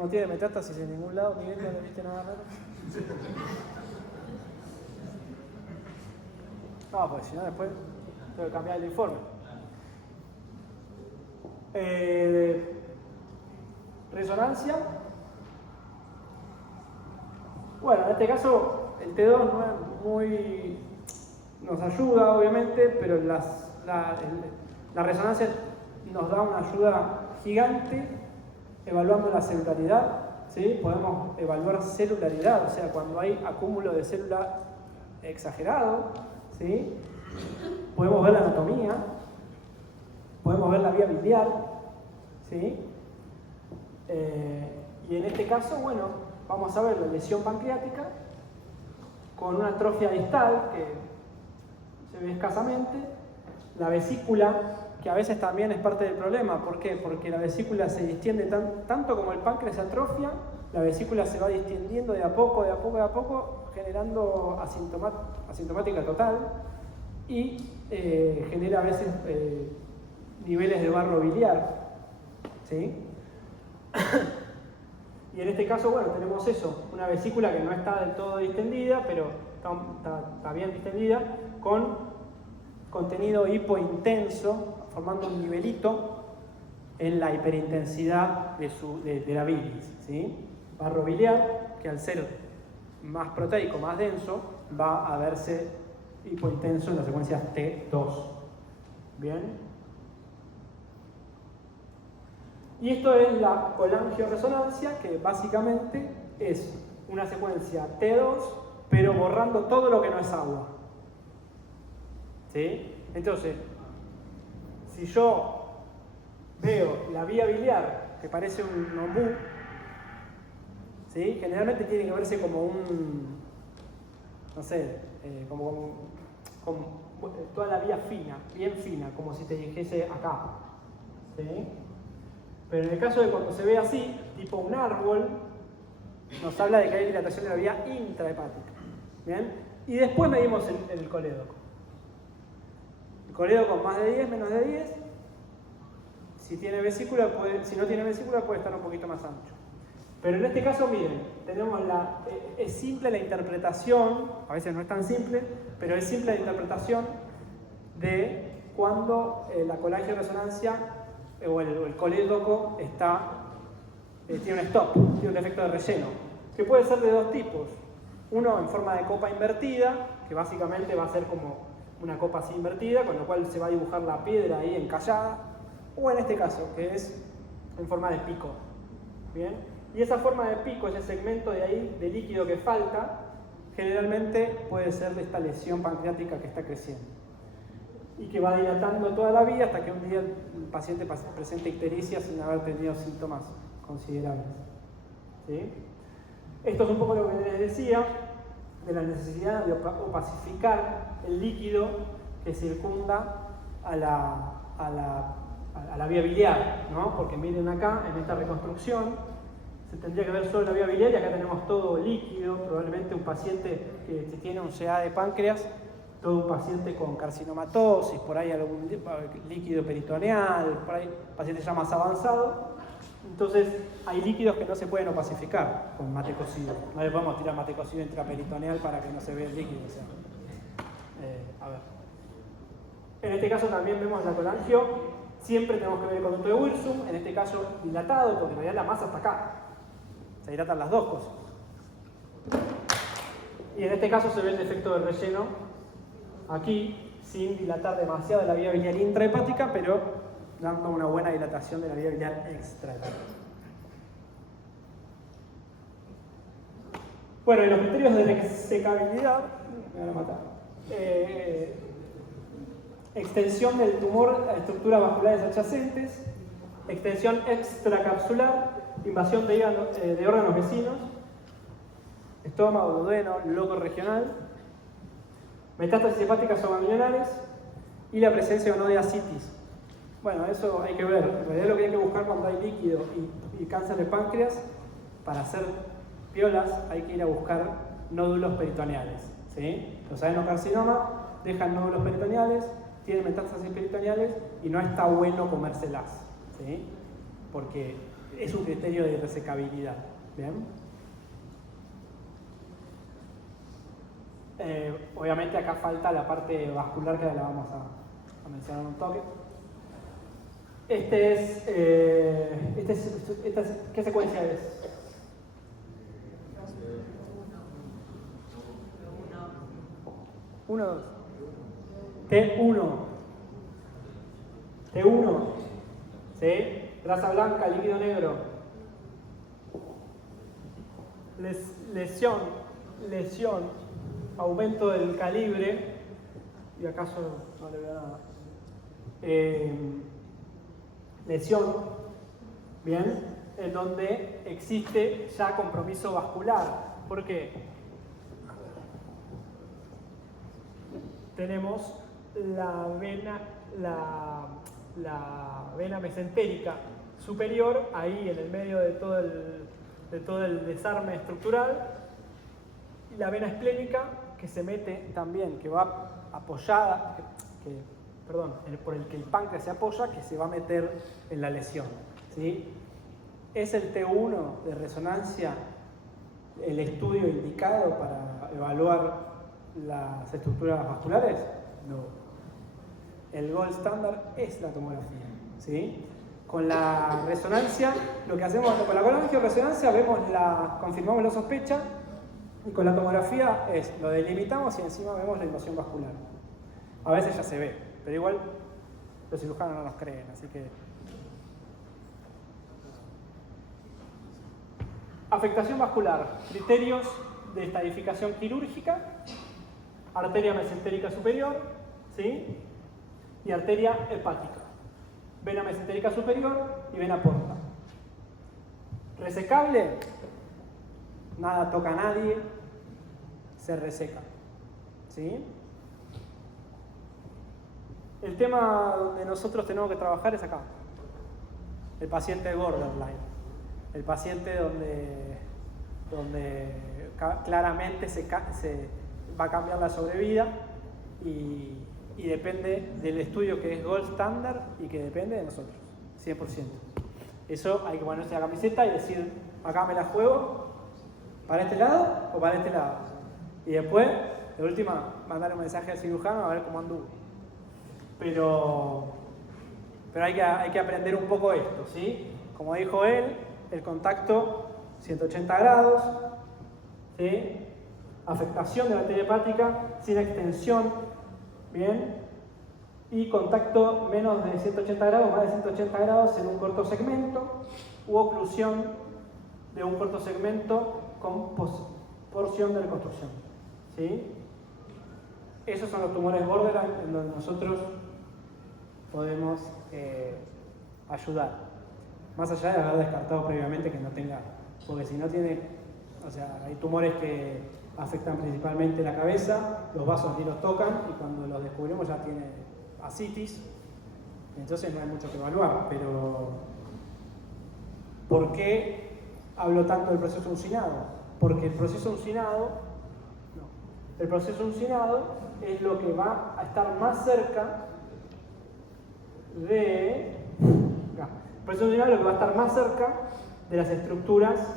No tiene metástasis en ningún lado, Miguel, ¿no le viste nada raro? No, pues si no después tengo que cambiar el informe. Resonancia. Bueno, en este caso el T2 no es muy... nos ayuda obviamente, pero la resonancia nos da una ayuda gigante evaluando la celularidad. ¿Sí? Podemos evaluar celularidad, o sea, cuando hay acúmulo de célula exagerado. ¿Sí? Podemos ver la anatomía, podemos ver la vía biliar. ¿Sí? Y en este caso, bueno, vamos a ver la lesión pancreática con una atrofia distal que se ve escasamente, la vesícula, que a veces también es parte del problema. ¿Por qué? Porque la vesícula se distiende tanto como el páncreas se atrofia, la vesícula se va distendiendo de a poco, generando asintomática total y genera a veces niveles de barro biliar. ¿Sí? Y en este caso, bueno, tenemos eso, una vesícula que no está del todo distendida, pero está bien distendida, con contenido hipointenso, formando un nivelito en la hiperintensidad de la bilis. ¿Sí? Barro biliar, que al ser más proteico, más denso, va a verse hipointenso en las secuencias T2. ¿Bien? Y esto es la colangioresonancia, que básicamente es una secuencia T2, pero borrando todo lo que no es agua. ¿Sí? Entonces, si yo veo la vía biliar, que parece un ombú, ¿sí? Generalmente tiene que verse como un, no sé, como toda la vía fina, bien fina, como si te dijese acá. ¿Sí? Pero en el caso de cuando se ve así, tipo un árbol, nos habla de que hay dilatación de la vía intrahepática. ¿Bien? Y después medimos el colédoco. El colédoco más de 10, menos de 10. Si tiene vesícula, si no tiene vesícula, puede estar un poquito más ancho. Pero en este caso, miren, tenemos es simple la interpretación, a veces no es tan simple, pero es simple la interpretación de cuando la colangioresonancia o el colédoco tiene un stop, tiene un efecto de relleno, que puede ser de dos tipos. Uno en forma de copa invertida, que básicamente va a ser como una copa así invertida, con lo cual se va a dibujar la piedra ahí encallada, o en este caso, que es en forma de pico. ¿Bien? Y esa forma de pico, ese segmento de ahí, de líquido que falta, generalmente puede ser de esta lesión pancreática que está creciendo y que va dilatando toda la vía hasta que un día el paciente presente ictericia sin haber tenido síntomas considerables. ¿Sí? Esto es un poco lo que les decía de la necesidad de opacificar el líquido que circunda a la vía biliar, ¿no? Porque miren acá, en esta reconstrucción, se tendría que ver solo la vía biliar y acá tenemos todo líquido, probablemente un paciente que tiene un CA de páncreas, todo un paciente con carcinomatosis, por ahí algún líquido peritoneal, por ahí paciente ya más avanzado. Entonces hay líquidos que no se pueden opacificar con mate cocido. No le podemos tirar mate cocido intraperitoneal para que no se vea el líquido. O sea, a ver. En este caso también vemos la colangio. Siempre tenemos que ver el conducto de Wilson, en este caso dilatado, porque en realidad la masa está acá. Se dilatan las dos cosas. Y en este caso se ve el defecto de relleno aquí, sin dilatar demasiado la vía biliar intrahepática, pero dando una buena dilatación de la vía biliar extrahepática. Bueno, y los criterios de resecabilidad, me van a matar. Extensión del tumor a estructuras vasculares adyacentes, extensión extracapsular, invasión de órganos vecinos, estómago, duodeno, loco regional, metástasis hepáticas o ganglionares y la presencia o no de ascitis. Bueno, eso hay que ver. En realidad lo que hay que buscar cuando hay líquido y cáncer de páncreas, para hacer piolas hay que ir a buscar nódulos peritoneales. ¿Sí? Los adenocarcinomas dejan nódulos peritoneales, tienen metástasis peritoneales y no está bueno comérselas. ¿Sí? Porque es un criterio de resecabilidad. ¿Bien? Obviamente acá falta la parte vascular que la vamos a mencionar un toque. ¿Qué secuencia es? Uno, T1. T1. ¿Sí? Grasa blanca, líquido negro. Lesión. Aumento del calibre. Y acaso no le veo nada. Lesión. Bien. En donde existe ya compromiso vascular. ¿Por qué? Tenemos la vena mesentérica superior, ahí en el medio de todo el desarme estructural, y la vena esplénica que se mete también, que va apoyada, por el que el páncreas se apoya, que se va a meter en la lesión. ¿Sí? ¿Es el T1 de resonancia el estudio indicado para evaluar las estructuras vasculares? No. El gold standard es la tomografía. ¿Sí? Con la resonancia, lo que hacemos con la colangioresonancia, confirmamos la sospecha Y con la tomografía lo delimitamos y encima vemos la invasión vascular. A veces ya se ve, pero igual los cirujanos no nos creen, así que... Afectación vascular, criterios de estadificación quirúrgica, arteria mesentérica superior, ¿sí? Y arteria hepática, vena mesentérica superior y vena porta. Resecable, nada toca a nadie, se reseca, ¿sí? El tema donde nosotros tenemos que trabajar es acá, el paciente borderline, el paciente donde claramente se va a cambiar la sobrevida y depende del estudio que es gold standard y que depende de nosotros, 100%. Eso hay que ponerse la camiseta y decir, acá me la juego, para este lado o para este lado. Y después, de última, mandar un mensaje al cirujano a ver cómo anduvo. Pero hay que aprender un poco esto, ¿sí? Como dijo él, el contacto 180 grados, ¿sí? Afectación de la arteria hepática sin extensión, ¿bien? Y contacto menos de 180 grados, más de 180 grados en un corto segmento, u oclusión de un corto segmento con porción de reconstrucción, ¿sí? Esos son los tumores borderline en donde nosotros podemos ayudar. Más allá de haber descartado previamente que no tenga, porque si no tiene, o sea, hay tumores que afectan principalmente la cabeza, los vasos ni los tocan y cuando los descubrimos ya tiene ascitis, entonces no hay mucho que evaluar. Pero ¿por qué hablo tanto del proceso uncinado? Porque el proceso uncinado es lo que va a estar más cerca de... El proceso uncinado es lo que va a estar más cerca de las estructuras,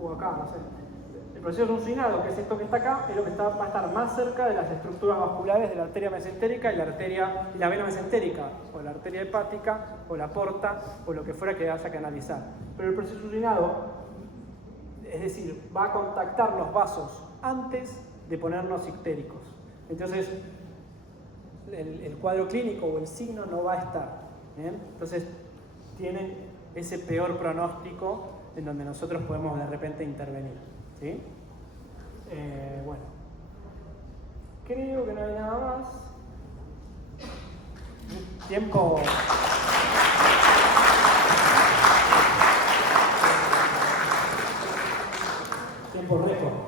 o acá, no sé. El proceso uncinado, que es esto que está acá, es lo que va a estar más cerca de las estructuras vasculares de la arteria mesentérica y la vena mesentérica, o la arteria hepática, o la porta, o lo que fuera que haya que analizar. Pero el proceso uncinado, es decir, va a contactar los vasos antes de ponernos ictéricos. Entonces, el cuadro clínico o el signo no va a estar, ¿bien? Entonces, tienen ese peor pronóstico en donde nosotros podemos de repente intervenir, ¿sí? Bueno, creo que no hay nada más. Tiempo récord.